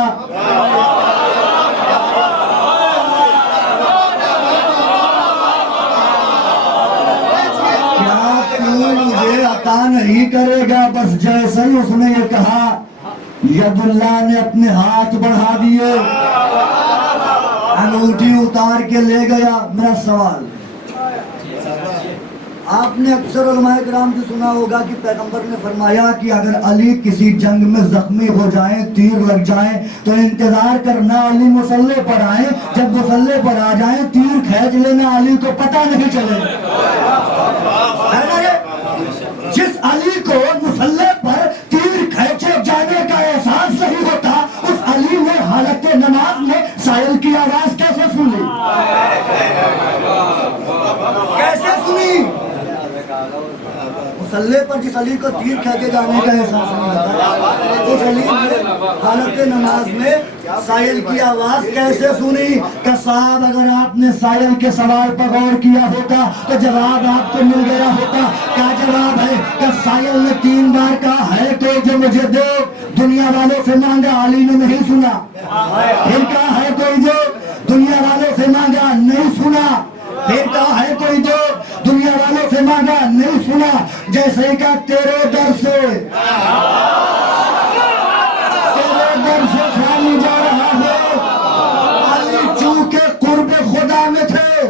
مجھے عطا نہیں کرے گا؟ بس جیسے ہی اس نے یہ کہا، ید اللہ نے اپنے ہاتھ بڑھا دیے، انگوٹھی اتار کے لے گیا. میرا سوال، آپ نے اکثر علماء کرام سے سنا ہوگا کہ پیغمبر نے فرمایا کہ اگر علی کسی جنگ میں زخمی ہو جائیں، تیر لگ جائیں تو انتظار کرنا علی مصلے پر آئیں. جب مصلے پر آ جائیں تیر کھینچ لینا، علی کو پتہ نہیں چلے. جس علی کو مصلے پر تیر کھینچے جانے کا احساس نہیں ہوتا، اس علی نے حالت نماز میں سائل کی آواز کیسے سنی؟ کیسے سنی؟ مصلے پر جس علی کو تیر کھینچے جانے کا احساس نہیں ہوتا، اس علی نے حالت نماز میں سائل کی آواز کیسے سنی؟ کہ صاحب اگر آپ نے سائل کے سوال پر غور کیا ہوتا تو جواب آپ کو مل گیا ہوتا. کیا جواب ہے؟ کہ سائل نے 3 بار کہا، ہے تو جو مجھے دو. دنیا والوں سے مانگا، علی نے نہیں سنا. پھر کہا، ہے کوئی جو؟ دنیا والوں سے مانگا، نہیں سنا. پھر کہا، ہے کوئی دو؟ دنیا والوں سے مانگا، نہیں سنا. جیسے کہ تیرے در سے خالی جا رہا ہو. علی چونکہ قرب خدا میں تھے،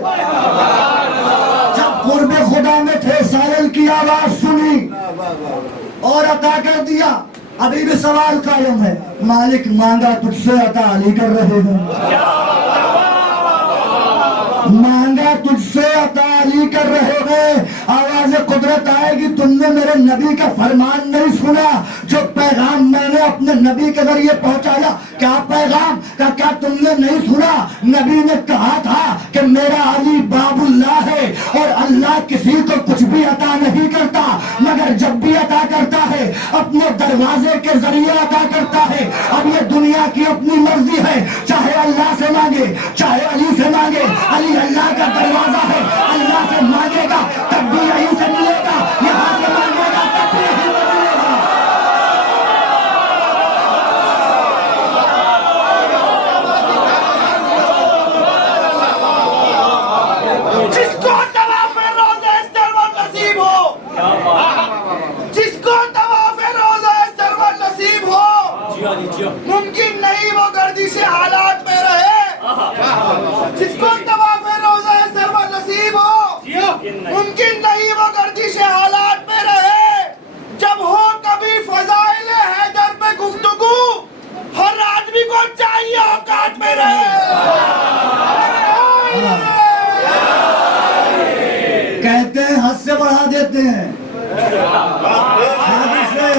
جب قرب خدا میں تھے سائل کی آواز سنی اور عطا کر دیا. ابھی بھی سوال قائم ہے، مالک مانگا تجھ سے، عطا علی کر رہے ہیں. مانگا تجھ سے، عطا علی کر رہے ہیں. آواز قدرت آئے گی، تم نے میرے نبی کا فرمان نہیں سنا، جو پیغام میں نے اپنے نبی کے ذریعے پہنچایا. کیا پیغام؟ کیا تم نے نہیں سنا؟ نبی نے کہا تھا کہ میرا علی باب اللہ ہے اور اللہ کسی کو کچھ بھی عطا نہیں کرتا، مگر جب بھی عطا کرتا ہے اپنے دروازے کے ذریعے عطا کرتا ہے. اب یہ دنیا کی اپنی مرضی ہے، چاہے اللہ سے مانگے چاہے علی سے مانگے. علی اللہ کا دروازہ ہے، اللہ سے مانگے گا تب بھی یہیں سے ملے گا، یہاں سے مانگے گا تب بھی یہیں سے ملے گا. جس کو طواف روضہ سرور نصیب ہو، جس کو طواف روضہ سرور نصیب ہو، ممکن نہیں وہ گردش حالات میں رہے. جس کو طواف روضہ سرور نصیب ہو، ممکن نہیں وہ گردش حالات میں رہے. جب ہو کبھی فضائل حیدر پہ گفتگو، ہر آدمی کو چاہیے اوقات میں رہے. کہتے ہیں حد سے بڑھا دیتے ہیں،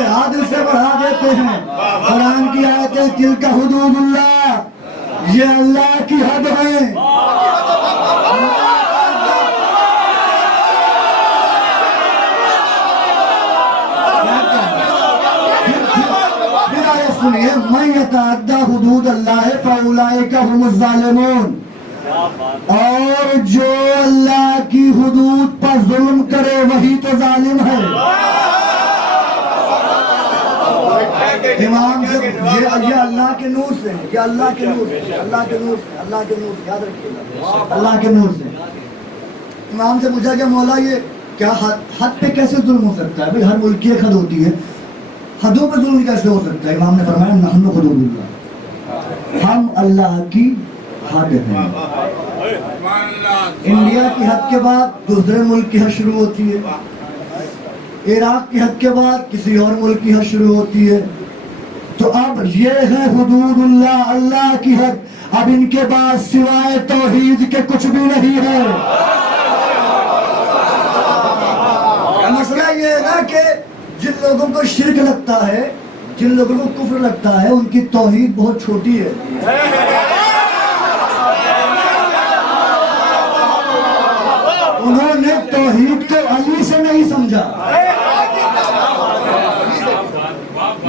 حد سے بڑھا دیتے ہیں. قرآن کی آیتیں تلک حدود اللہ، یہ اللہ کی حد ہے. پھر آیت سنیے، من یتعدی حدود اللہ فاولئک هم الظالمون. اور جو اللہ کی حدود پر ظلم کرے وہی تو ظالم ہے. امام سے یہ اللہ کے نور سے، یہ اللہ کے نور سے، اللہ کے نور سے، اللہ کے نور سے، یاد رکھیے گا، اللہ کے نور سے۔ امام سے پوچھا کہ مولا یہ کیا حد پہ کیسے ظلم ہو سکتا ہے؟ بھئی ہر ملک کی ایک حد ہوتی ہے، حدوں پہ ظلم کیسے ہو سکتا ہے؟ امام نے فرمایا نحن حدود اللہ، ہم اللہ کی حد ہیں۔ انڈیا کی حد کے بعد دوسرے ملک کی حد شروع ہوتی ہے، عراق کی حد کے بعد کسی اور ملک کی حد شروع ہوتی ہے۔ تو اب یہ ہے حدود اللہ، اللہ کی حد، اب ان کے بعد سوائے توحید کے کچھ بھی نہیں ہے۔ مسئلہ یہ ہے نا کہ جن لوگوں کو شرک لگتا ہے، جن لوگوں کو کفر لگتا ہے، ان کی توحید بہت چھوٹی ہے۔ انہوں نے توحید کو علی سے نہیں سمجھا۔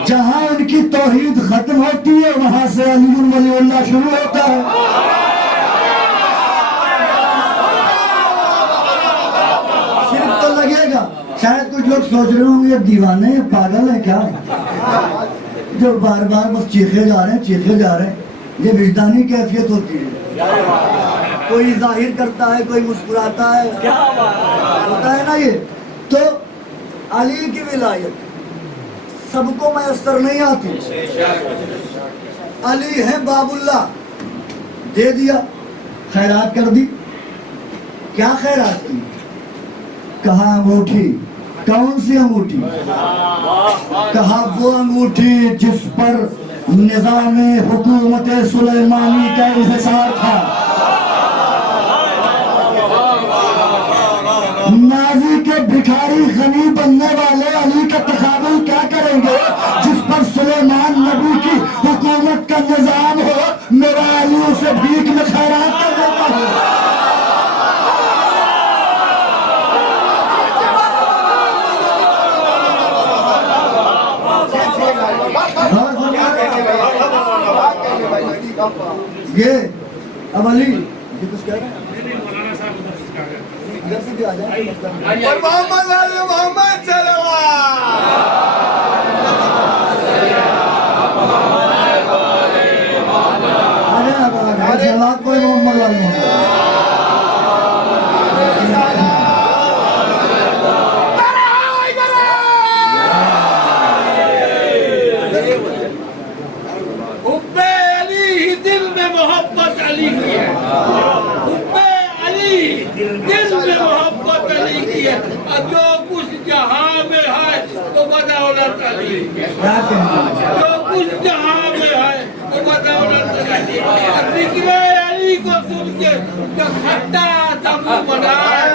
جہاں ان کی توحید ختم ہوتی ہے وہاں سے علی ولی اللہ شروع ہوتا ہے۔ شرک تو لگے گا، شاید کچھ لوگ سوچ رہے ہوں گے یہ دیوانے ہیں، پاگل ہیں کیا، جو بار بار بس چیخے جا رہے ہیں چیخے جا رہے ہیں۔ یہ وجدانی کیفیت ہوتی ہے، کوئی ظاہر کرتا ہے کوئی مسکراتا ہے، ہوتا ہے نا یہ۔ تو علی کی ولایت سب کو میسر نہیں آتی۔ علی ہے باب اللہ، دے دیا، خیرات کر دی۔ کیا خیرات کی؟ کہا انگوٹھی، کون سی انگوٹھی؟ کہا وہ انگوٹھی جس پر نظام حکومت سلیمانی کا انحصار تھا۔ نازی کے بھکاری غنی بننے والے علی کا تقابل کیا کریں گے جس پر سلیمان نبی کی حکومت کا نظام ہو؟ میرا علی اسے بھیک میں خیرات کر دیتا ہے۔ یہ اب علی یہ کچھ کہہ رہے ہیں؟ ادھر سے بھی آ جائیں۔ محمد علی محمد صلوات۔ صلوات کوئی محمد علی محمد۔ جو کچھ جہاں میں ہے وہ بدولت علی، جو کچھ جہاں میں ہے وہ بدولت علی۔ ذکر علی کو سن کے جو کھٹا سا منہ بنائے،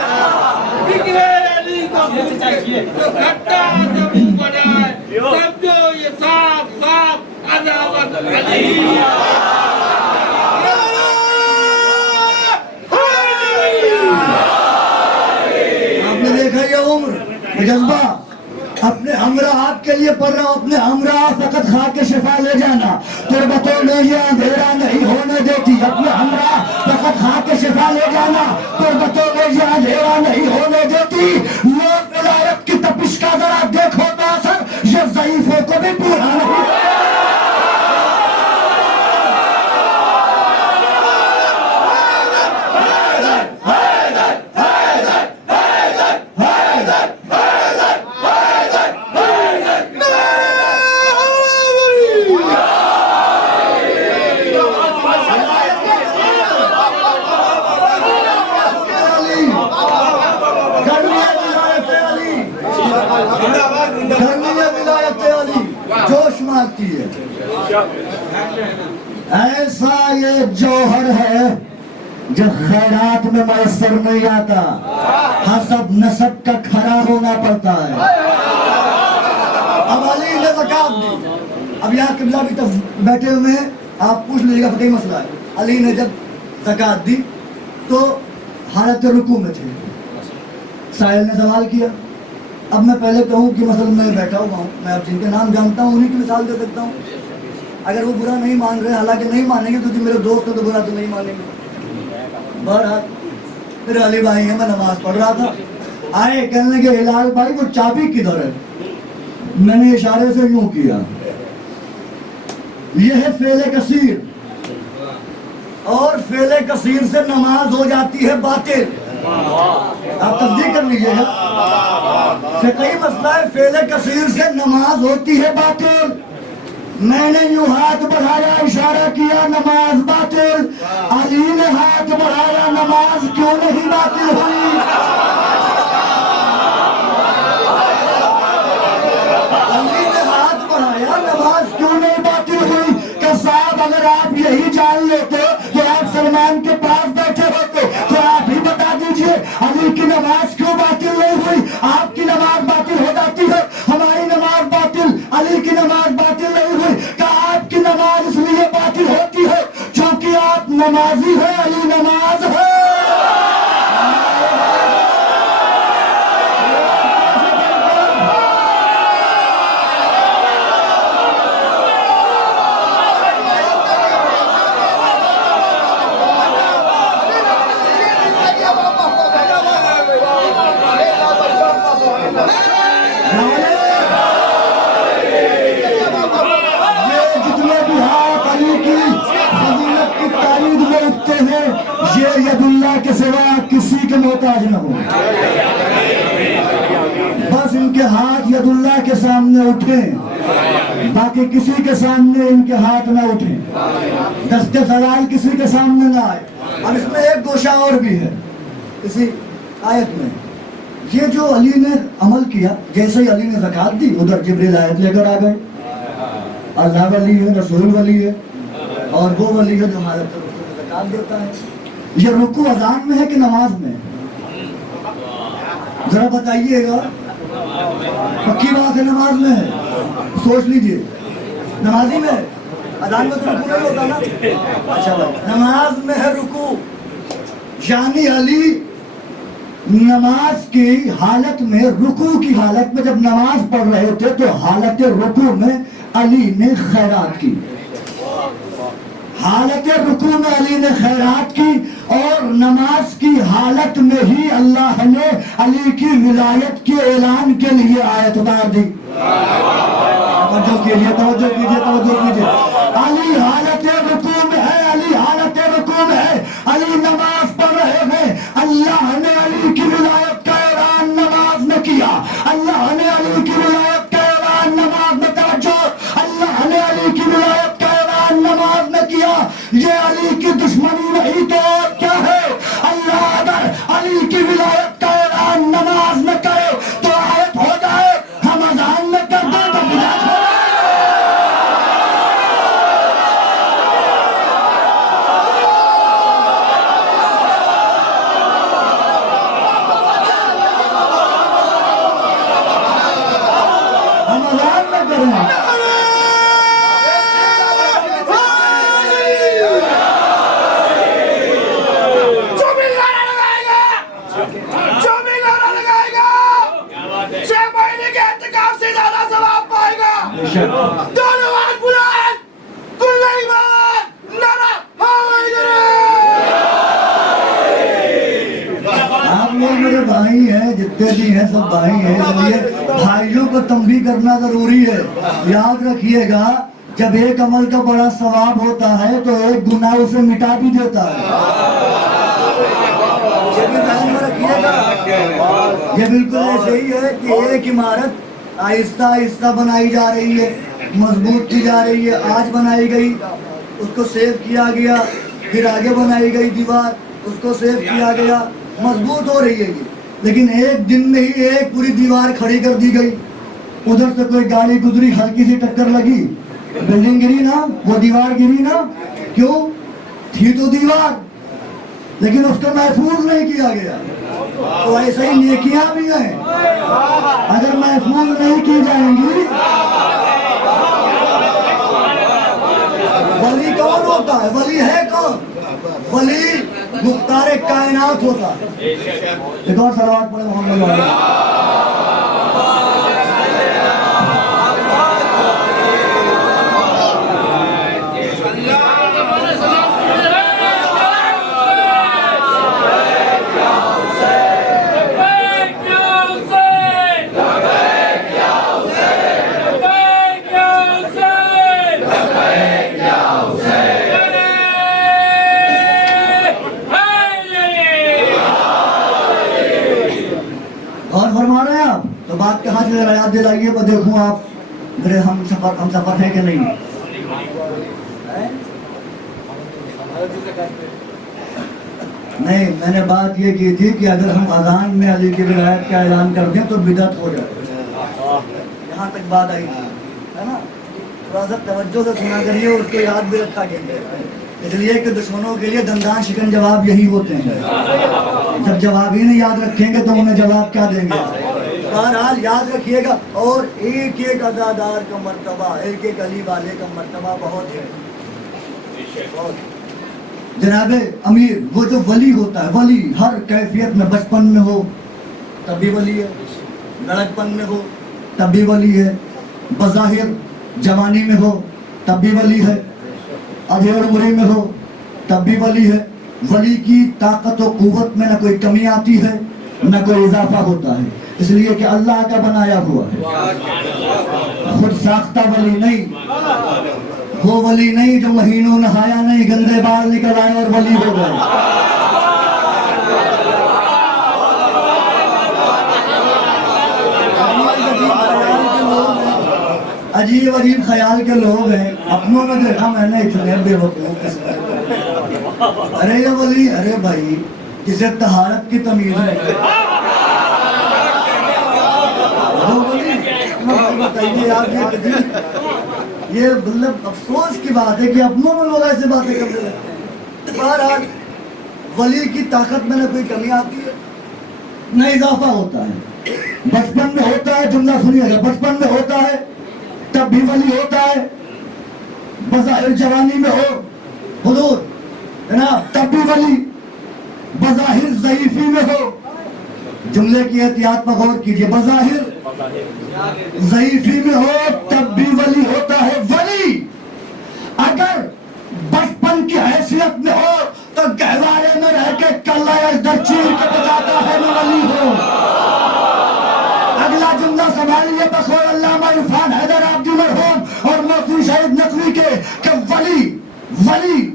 ذکر علی کو سن کے جو کھٹا سا منہ بنائے، سمجھو یہ صاف صاف عداوت علی۔ جذبہ اپنے ہمراہ کے لیے پڑھ رہا ہوں، اپنے ہمراہ فقط کھا کے شفا لے جانا، تربتوں میں یہ اندھیرا نہیں ہونے دیتی۔ اپنے ہمراہ فقط کھا کے شفا لے جانا، تربتوں میں یہ اندھیرا نہیں ہونے دیتی۔ لوگ ولایت کی تپش کا ذرا دیکھو تو اثر یہ ضعیفوں کو بھی پورا نہیں۔ جوش مارتی ہے، ایسا یہ جوہر ہے جو خیرات میں میسر نہیں آتا، حسب نسب کا کھڑا ہونا پڑتا ہے۔ اب علی نے زکات دی، اب یہاں قبلہ بھی بیٹھے ہوئے ہیں، آپ پوچھ لیجیے گا فقہی مسئلہ ہے۔ علی نے جب زکات دی تو حالت رکوع میں تھے، سائل نے سوال کیا۔ اب میں پہلے کہوں کہ مثلا میں بیٹھا ہوا ہوں، میں اب جن کے نام جانتا ہوں انہیں کی مثال دے سکتا ہوں۔ اگر وہ برا نہیں مان رہے، حالانکہ نہیں مانیں گے کیونکہ میرے دوست تو برا تو نہیں مانیں گے۔ بہرحال میرے علی بھائی ہیں، میں نماز پڑھ رہا تھا، آئے کہنے لگے ہلال بھائی وہ چابی کدھر ہے؟ میں نے اشارے سے یوں کیا، یہ ہے فعل کثیر، اور فعل کثیر سے نماز ہو جاتی ہے باطل. آپ تصدیق کر لیجیے گا، فقہی مسئلہ ہے، فعل کثیر سے نماز ہوتی ہے باطل. میں نے یوں ہاتھ بڑھایا، اشارہ کیا، نماز باطل. علی نے ہاتھ بڑھایا، نماز کیوں نہیں باطل ہوئی؟ علی نے ہاتھ بڑھایا، نماز کیوں نہیں باطل ہوئی؟ کہ صاحب اگر آپ یہی جان لیتے تو آپ سلمان کے پاس بیٹھے ہوتے، تو آپ ہی بتا دیجئے علی کی نماز کیوں باطل نہیں ہوئی؟ آپ کی نماز باطل ہو جاتی ہے، ہماری نماز باطل، علی کی نماز باطل نہیں ہوئی. کہ آپ کی نماز اس لیے باطل ہوتی ہے چونکہ آپ نمازی ہیں، علی نماز ہے. یہ ید اللہ کے سوا کسی کے محتاج نہ ہو. بس ان کے ہاتھ ید اللہ کے سامنے اٹھیں، باقی کسی کے سامنے ان کے ہاتھ نہ اٹھیں. دست سوال کسی کے سامنے نہ آئے. اب اس میں ایک گوشہ اور بھی ہے اسی آیت میں. یہ جو علی نے عمل کیا، جیسے ہی علی نے زکوٰۃ دی، ادھر جبریل آیت لے کر آ گئے. اللہ ولی ہے، رسول ولی ہے، اور وہ ولی ہے جو حالت زکوٰۃ دیتا ہے. یہ رکوع اذان میں ہے کہ نماز میں؟ ذرا بتائیے گا. پکی بات ہے نماز میں ہے. سوچ لیجئے، نمازی میں ہے. اذان میں تو رکوع نہیں ہوتا نا. اچھا بھائی، نماز میں ہے رکوع. یعنی علی نماز کی حالت میں، رکوع کی حالت میں جب نماز پڑھ رہے تھے تو حالت رکوع میں علی نے خیرات کی. حالت رکوع میں علی نے خیرات کی، اور نماز کی حالت میں ہی اللہ نے علی کی ولایت کے اعلان کے لیے آیت اتار دی. توجہ کیجیے، توجہ کیجیے، توجہ کیجیے. علی حالت رکوع میں ہے، علی حالت رکوع میں ہے، علی نماز پڑھ رہے ہیں. اللہ نے علی کی ولایت کا اعلان نماز میں کیا. اللہ نے علی کی ولایت کا اعلان نماز میں، توجہ، اللہ نے علی کی ولایت کا اعلان نماز میں کیا. یہ علی کی دشمنی نہیں تو اور کیا ہے؟ اللہ اگر علی کی ولایت کا اعلان نماز میں کرے تو آیت ہو جائے، ہم اذان میں کر دیں تو بدعت ہو جائے. ہم اذان میں کریں. آپ لوگ میرے بھائی ہیں، جتنے بھی ہیں سب بھائی ہیں، اس لیے بھائیوں کو تنبیہ کرنا ضروری ہے. یاد رکھیے گا، جب ایک عمل کا بڑا ثواب ہوتا ہے تو ایک گناہ اسے مٹا بھی دیتا ہے. یہ بھی ذہن میں رکھیے گا. یہ بالکل ایسے ہی ہے کہ ایک عمارت آہستہ آہستہ بنائی جا رہی ہے، مضبوط کی جا رہی ہے. آج بنائی گئی، اس کو سیو کیا گیا، پھر آگے بنائی گئی دیوار، اس کو سیو کیا گیا، مضبوط ہو رہی ہے یہ. لیکن ایک دن میں ہی ایک پوری دیوار کھڑی کر دی گئی. ادھر سے کوئی گاڑی گزری، ہلکی سی ٹکر لگی، بلڈنگ گری نا، وہ دیوار گری نا. کیوں؟ تھی تو دیوار، لیکن اس کو محفوظ نہیں کیا گیا. تو ایسے ہی نیکیاں بھی ہیں، اگر محفوظ نہیں کی جائیں گی. ولی کون ہوتا ہے؟ ولی ہے کون؟ ولی مختار کائنات ہوتا ہے. ایک اور صلوات پڑھیں محمد علیہ. فرما رہے ہیں آپ؟ تو بات کہاں سے ذرا یاد دلائیے تو دیکھوں آپ میرے ہم سفر ہیں کہ نہیں؟ نہیں، میں نے بات یہ کی تھی کہ اگر ہم اذان میں علی کی ولایت کا اعلان کر دیں تو بدعت ہو جائے. یہاں تک بات آئی تھی، ہے نا؟ تھوڑا سا توجہ سے سنا کریے اور اس کو یاد بھی رکھا کیجیے، اس لیے کہ دشمنوں کے لیے دندان شکن جواب یہی ہوتے ہیں. جب جواب ہی نہیں یاد رکھیں گے تو انہیں جواب کیا دیں گے؟ بہرحال یاد رکھیے گا. اور ایک ایک عزادار کا مرتبہ، ایک ایک علی والے کا مرتبہ بہت ہے. جناب امیر، وہ جو ولی ہوتا ہے، ولی ہر کیفیت میں، بچپن میں ہو تب بھی ولی ہے، لڑکپن میں ہو تب بھی ولی ہے، بظاہر جوانی میں ہو تب بھی ولی ہے، ادھیڑ عمری میں ہو تب بھی ولی ہے. ولی کی طاقت و قوت میں نہ کوئی کمی آتی ہے نہ کوئی اضافہ ہوتا ہے، اس لیے کہ اللہ کا بنایا ہوا ہے، خود ساختہ ولی نہیں. وہ ولی نہیں جو مہینوں نہایا نہیں، گندے بال نکل آئے اور ولی ہو گئے. عجیب عجیب خیال کے لوگ ہیں. اپنوں میں دیکھا میں نے اتنے بے وقوف، ارے یہ ولی، ارے بھائی جسے طہارت کی تمیز ہے وہ ولی. بتائیے آپ یہ مطلب افسوس کی بات ہے کہ اپنوں میں لوگ ایسے باتیں کرتے رہتے ہیں. بہرحال ولی کی طاقت میں نہ کوئی کمی آتی ہے نہ اضافہ ہوتا ہے. بچپن میں ہوتا ہے، جملہ سنیے گا، بچپن میں ہوتا ہے تب بھی ولی ہوتا ہے، بظاہر جوانی میں ہو حضور جناب تب بھی ولی، بظاہر ضعیفی میں ہو. جملے کی احتیاط پر غور کیجئے، بظاہر ضعیفی میں ہو تب بھی ولی ہوتا ہے. ولی اگر بچپن کی حیثیت میں ہو تو گہوارے میں رہ کے کلہ اجدر چیر کے بتاتا ہے میں ولی ہوں. اگلا جملہ سنبھالیے بخور علامہ عرفان حیدر آبادی مرحوم اور مفتی شہید نقوی کے کہ ولی ولی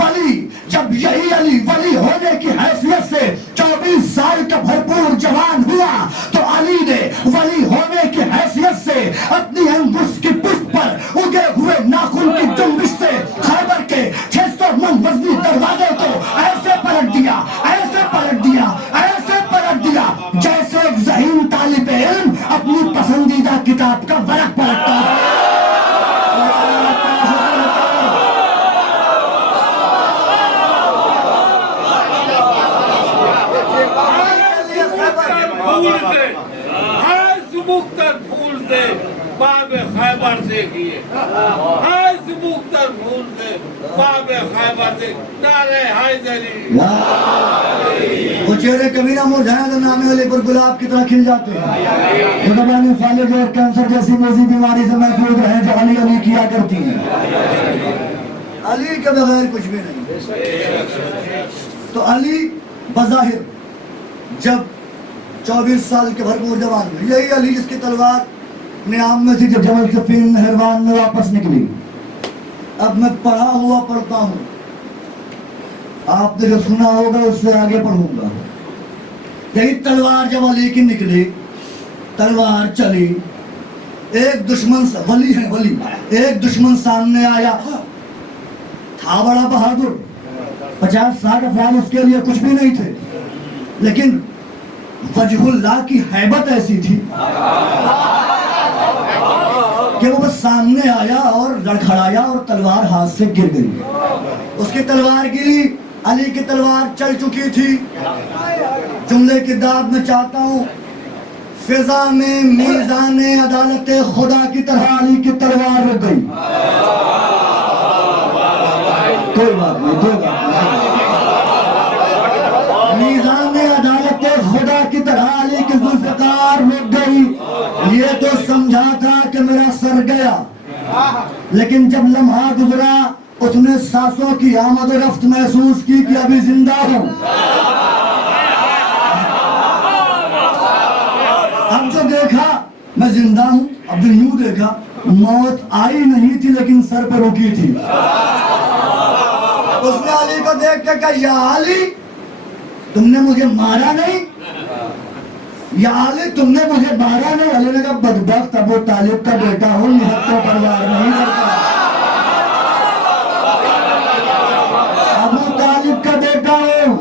ولی جب یہی علی ولی ہونے کی حیثیت سے 24 سال کا بھرپور جوان ہوا تو علی نے ولی ہونے کی حیثیت سے اپنی انگشت کی پشت پر اگے ہوئے ناخن کی جنبش سے خیبر کے 600 من وزنی دروازے کو ایسے پلٹ دیا، ایسے پلٹ دیا، ایسے پلٹ دیا جیسے ایک ذہین طالب علم اپنی پسندیدہ کتاب کا ورق پلٹتا ہے. پھول سے باب خیبر سے کیے، مختر پھول سے باب خیبر سے نعرہ حیدری. وہ چہرے کبھی نہ مرجھائیں تو نام علی پر گلاب کی طرح کھل جاتے ہیں. خدابانی فالج اور کینسر جیسی موذی بیماری سے محفوظ رہیں جو علی علی کیا کرتی ہیں. علی کے بغیر کچھ بھی نہیں. تو علی بظاہر جب 24 سال کے بھرپور جوان میں، یہی علی جس کی تلوار نیام میں تھی جب جبل سفین نہروان میں واپس نکلی. اب میں پڑھا ہوا پڑھتا ہوں، آپ نے جو سنا ہوگا اس سے آگے پڑھوں گا. یہی تلوار جب علی کی نکلی، تلوار چلی، ایک دشمن ولی ہے ولی، ایک دشمن سامنے آیا، تھا بڑا بہادر، 50-60 افراد اس کے لیے کچھ بھی نہیں تھے، لیکن وجہ اللہ کی ہیبت ایسی تھی کہ وہ بس سامنے آیا اور لڑکھڑایا اور تلوار ہاتھ سے گر گئی. اس کی تلوار گری، علی کی تلوار چل چکی تھی. جملے کی داد میں چاہتا ہوں، فضا میں میزان عدالت خدا کی طرح علی کی تلوار رک گئی. کوئی بات نہیں، کوئی بات نہیں. میزان عدالت خدا کی طرح علی کی ذوالفقار رک گئی. یہ تو سمجھا تھا کہ میرا سر گیا، لیکن جب لمحہ گزرا اس نے سانسوں کی آمد و رفت محسوس کی کہ ابھی زندہ ہوں. اب جو دیکھا میں زندہ ہوں، اب جو یوں دیکھا موت آئی نہیں تھی لیکن سر پہ رکی تھی. اس نے علی کو دیکھ کے کہا یا علی تم نے مجھے مارا نہیں، یا علی تم نے مجھے مارا نہیں. علی نے کہا بدبخت ابو طالب کا بیٹا ہوں, نہت کو پروار نہیں کرتا. ابو طالب کا بیٹا ہوں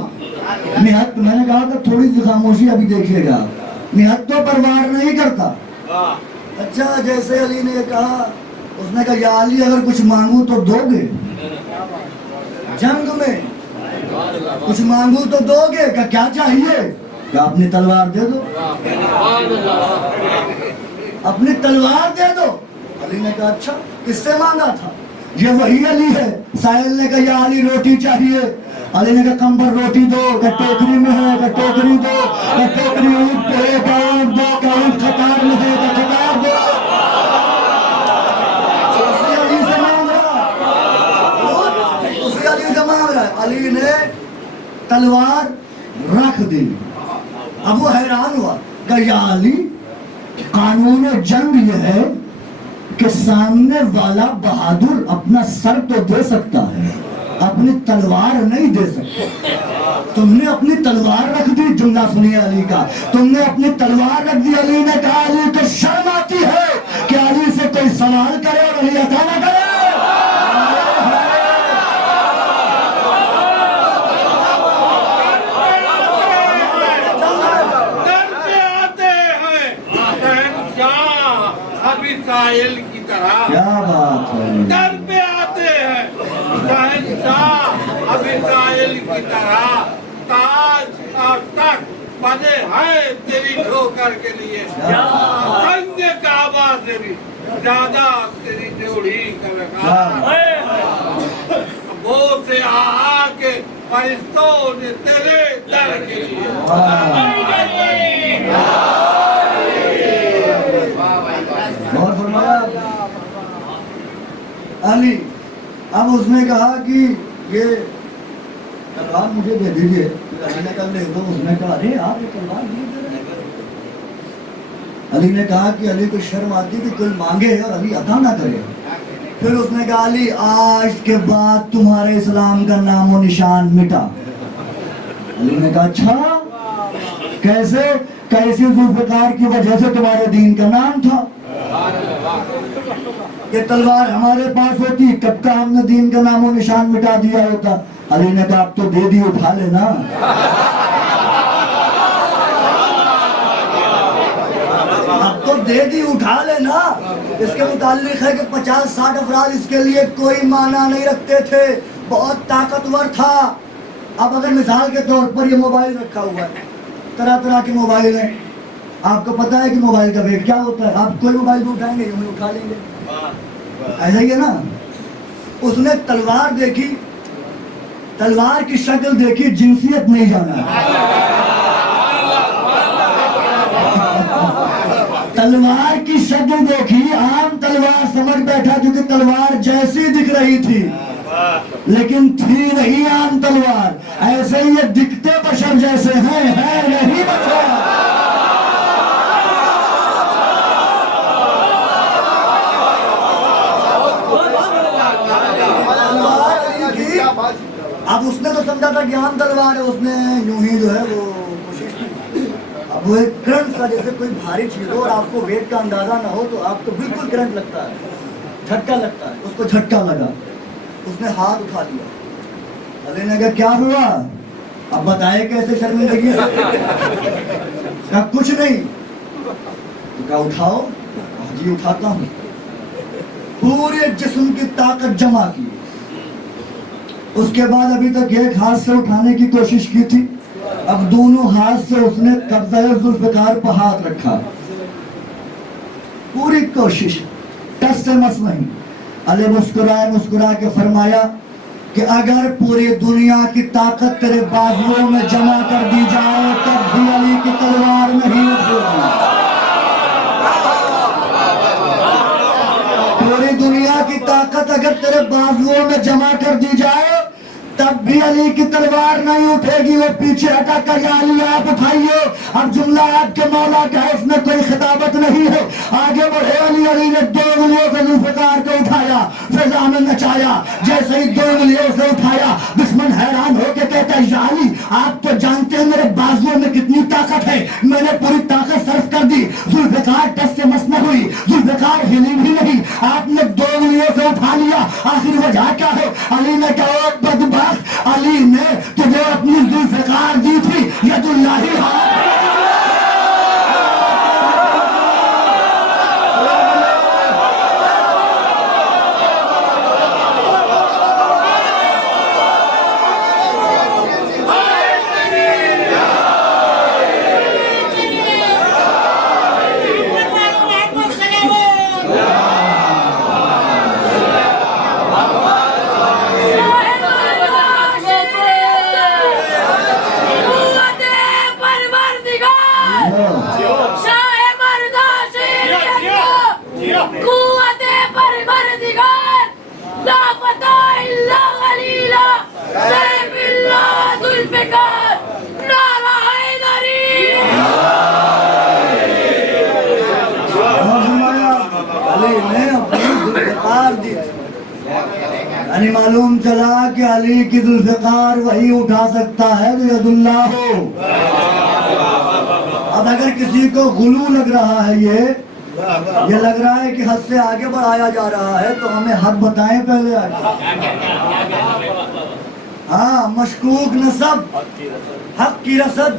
نہت, میں نے کہا تھا تھوڑی سی خاموشی ابھی دیکھیے گا, نہت تو پروار نہیں کرتا. اچھا جیسے علی نے کہا, اس نے کہا یا علی اگر کچھ مانگوں تو دو گے؟ جنگ میں کچھ مانگوں تو دو گے؟ کہ کیا چاہیے؟ کہ اپنی تلوار دے دو, اپنی تلوار دے دو. علی نے کہا اچھا کس سے مانگا تھا؟ یہ وہی علی ہے. سائل نے کہا یا علی روٹی چاہیے. علی نے کہا کم پر روٹی دو. کہ ٹوکری میں ہے. کہ ٹوکری دو. کہ ٹوکری اونٹ پہ ہے. کہ اونٹ دو. کہ اونٹ قطار میں ہے. کہ قطار دو. اسی علی سے مانگ رہا ہے. علی نے تلوار رکھ دی. اب وہ حیران ہوا کہ یا علی قانون جنگ یہ ہے کہ سامنے والا بہادر اپنا سر تو دے سکتا ہے, اپنی تلوار نہیں دے سکتا. تم نے اپنی تلوار رکھ دی. جملہ سنیے علی کا, تم نے اپنی تلوار رکھ دی. علی نے کہا علی کو شرم آتی ہے کہ علی سے کوئی سوال کرے اور علی عطا نہ کرے. ساحل کی طرح کیا بات ہے, در پہ آتے ہیں شہنشاہ ابھی ساحل کی طرح. تاج اور تخت بنے ہیں تیری ٹھوکر کے لیے. سنگ کعبہ سے بھی زیادہ تیری جوڑی کا وقار. وہ سے آ کے فرشتوں نے تیرے در کے لیے. اور فرمایا علی. اب اس نے کہا کہ یہ تلوار مجھے دے دیجیے. علی نے کہا لے دو. اس نے کہا ارے آپ یہ تلوار نہیں دے رہے. علی نے کہا کہ علی کو شرم آتی کہ کوئی مانگے اور علی عطا نہ کرے. پھر اس نے کہا علی آج کے بعد تمہارے اسلام کا نام و نشان مٹا. علی نے کہا اچھا کیسے؟ کیسی ذوالفقار کی وجہ سے تمہارے دین کا نام تھا. یہ تلوار ہمارے پاس ہوتی کب کا ہم نے دین کا نام و نشان مٹا دیا ہوتا. علی نے کہا اب تو دے دی, اٹھا لینا. اب تو دے دی, اٹھا لینا. اس کے متعلق ہے کہ 50-60 افراد اس کے لیے کوئی معنی نہیں رکھتے تھے, بہت طاقتور تھا. اب اگر مثال کے طور پر یہ موبائل رکھا ہوا ہے, طرح طرح کے موبائل ہیں, آپ کو پتا ہے کہ موبائل کا ویٹ کیا ہوتا ہے. آپ کوئی موبائل بھی اٹھائیں گے ہمیں اٹھا لیں گے, ایسا ہی ہے نا. اس نے تلوار دیکھی, تلوار کی شکل دیکھی, جنسیت نہیں جانا. تلوار کی شکل دیکھی, عام تلوار سمجھ بیٹھا کیونکہ تلوار جیسی دکھ رہی تھی لیکن تھی نہیں عام تلوار. ایسے ہی یہ دکھتے بشر جیسے ہیں, ہے نہیں بشر. اب اس نے تو سمجھا تھا کہ عام تلوار ہے, اس نے یوں ہی جو ہے وہ کوشش کی. اب وہ ایک کرنٹ تھا, جیسے کوئی بھاری چیز ہو اور آپ کو ویٹ کا اندازہ نہ ہو تو آپ کو بالکل کرنٹ لگتا ہے, جھٹکا لگتا ہے. اس کو جھٹکا لگا, اس نے ہاتھ اٹھا لیا. علی نے کہا کیا ہوا؟ اب بتائے کیسے شرمندگی سے. کہا کچھ نہیں. تو کہا اٹھاؤ. جی اٹھاتا ہوں. پورے جسم کی طاقت جمع کی. اس کے بعد ابھی تک ایک ہاتھ سے اٹھانے کی کوشش کی تھی, اب دونوں ہاتھ سے اس نے قبضہ ذوالفقار پر ہاتھ رکھا. پوری کوشش, ٹس سے مس نہیں. علی مسکرا کے فرمایا کہ اگر پوری دنیا کی طاقت تیرے بازوؤں میں جمع کر دی جائے تب بھی علی کی تلوار نہیں اٹھے. پوری دنیا کی طاقت اگر تیرے بازوؤں میں جمع کر دی جائے تب اب بھی علی کی تلوار نہیں اٹھے گی، وہ پیچھے ہٹا کر یا علی آپ اٹھائیے، اب جملہ آپ کے مولا کا ہے، اس میں کوئی خطابت نہیں ہے، آگے بڑھے علی۔ علی نے 2 انگلیوں سے ذوالفقار کو اٹھایا، فضا میں نچایا، جیسے ہی 2 انگلیوں سے اٹھایا دشمن حیران ہو کے کہتا ہے یا علی آپ تو جانتے ہیں میرے بازوؤں میں کتنی طاقت ہے، میں نے پوری طاقت صرف کر دی، ذوالفقار ٹس سے مس نہ ہوئی، ذوالفقار ہلی بھی نہیں، آپ نے 2 انگلیوں سے اٹھا لیا، آخر وجہ کیا ہے؟ علی نے کہا بدبخت، علی نے تجھے اپنی ذوالفقار دی تھی، ید اللہ ہاتھ یعنی معلوم چلا کہ علی کی ذوالفقار وہی اٹھا سکتا ہے جو ید اللہ ہو۔ اب اگر کسی کو غلو لگ رہا ہے، یہ لگ رہا ہے کہ حد سے آگے بڑھایا جا رہا ہے، تو ہمیں حد بتائیں پہلے آگے۔ ہاں، مشکوک نسب حق کی رسد،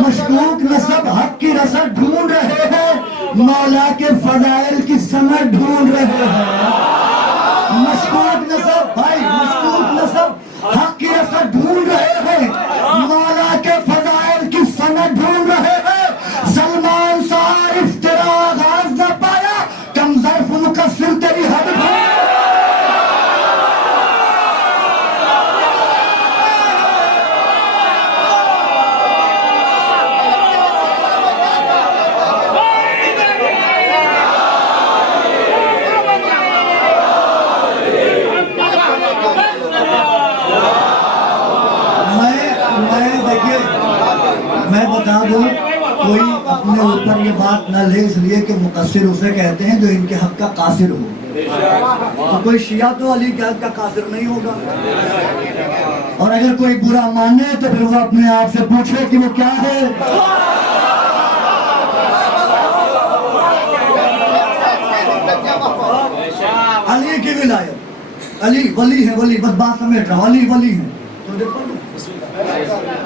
مشکوک نسب حق کی رسد ڈھونڈ رہے ہیں، مولا کے فضائل کی سند ڈھونڈ رہے ہیں۔ مشکوک نسب بھائی، مشکوک نسب حق کی رسد ڈھونڈ رہے ہیں، مولا کے فضائل کی سند ڈھونڈ رہے ہیں۔ سلمان سا افطرا آغاز نہ پایا، کم ظرف مقصر تیری حد ہے۔ میں بتا دوں، کوئی اپنے اوپر یہ بات نہ لے، اس لیے کہ مقصر اسے کہتے ہیں جو ان کے حق کا قاصر ہو، تو کوئی شیعہ تو علی کے حق کا قاصر نہیں ہوگا۔ اور اگر کوئی برا مانے تو پھر وہ اپنے آپ سے پوچھے کہ وہ کیا ہے۔ علی کی ولایت، علی ولی ہے، ولی بس بات سمیٹ رہا ہوں، علی ولی ہے،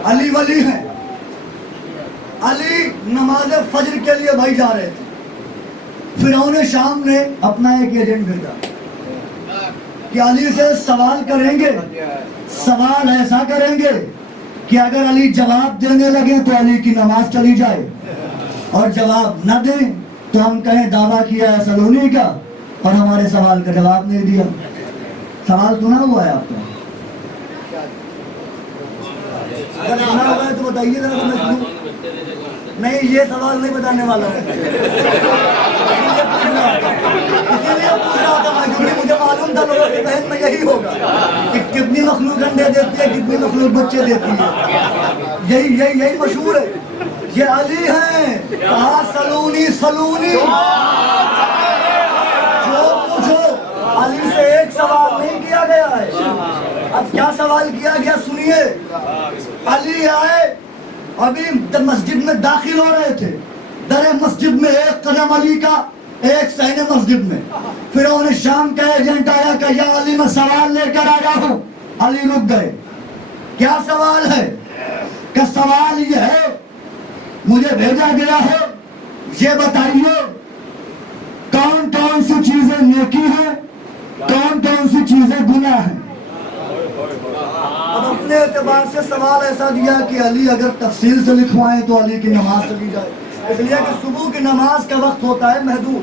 علی ولی ہے۔ علی نماز فجر کے لیے بھائی جا رہے تھے، فرعون شام نے اپنا ایک ایجنٹ بھیجا کہ علی سے سوال کریں گے، سوال ایسا کریں گے کہ اگر علی جواب دینے لگے تو علی کی نماز چلی جائے، اور جواب نہ دیں تو ہم کہیں دعویٰ کیا ہے سلونی کا اور ہمارے سوال کا جواب نہیں دیا۔ سوال سنا ہوا ہے آپ کا؟ اگر سنا ہوا ہے تو بتائیے ذرا، میں سنوں۔ نہیں، یہ سوال نہیں بتانے والا ہوں، اسی لیے پوچھ رہا تھا میں، کیونکہ مجھے معلوم تھا لوگوں کے ذہن میں یہی ہوگا کہ کتنی مخلوق انڈے دیتی ہے، کتنی مخلوق بچے دیتی ہے، یہی مشہور ہے۔ یہ علی ہیں، کہا سلونی سلونی، جو پوچھو۔ علی سے ایک سوال نہیں کیا گیا ہے، اب کیا سوال کیا گیا سنیے۔ علی آئے، ابھی مسجد میں داخل ہو رہے تھے، در مسجد میں ایک قدم علی کا، ایک صحن مسجد میں فرعون شام کا ایجنٹ آیا کہ یا علی میں سوال لے کر آیا ہوں۔ علی رک گئے، کیا سوال ہے؟ کہ سوال یہ ہے، مجھے بھیجا گیا ہے، یہ بتائیے کون کون سی چیزیں نیکی ہیں، کون کون سی چیزیں گناہ ہیں۔ اب اپنے اعتبار سے سوال ایسا دیا کہ علی اگر تفصیل سے لکھوائیں تو علی کی نماز چلی جائے، اس لیے کہ صبح کی نماز کا وقت ہوتا ہے محدود،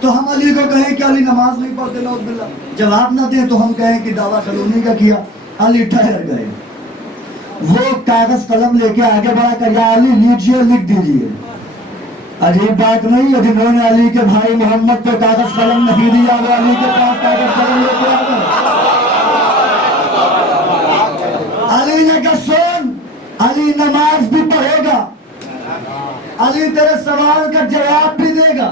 تو ہم علی کو کہیں کہ علی نماز نہیں پڑھتے، نعوذ باللہ، جواب نہ دیں تو ہم کہیں کہ دعویٰ سلونی کا کیا۔ علی ٹھہر گئے، وہ کاغذ قلم لے کے آگے بڑھا کر یا علی لیجئے، لکھ دیجئے۔ عجیب بات نہیں ہے، جنہوں نے علی کے بھائی محمد کو کاغذ قلم نہیں دیا وہ علی کے پاس کاغذ قلم لے کے آ گئے۔ علی نے کہا سن، علی نماز بھی پڑھے گا، علی تیرے سوال کا جواب بھی دے گا،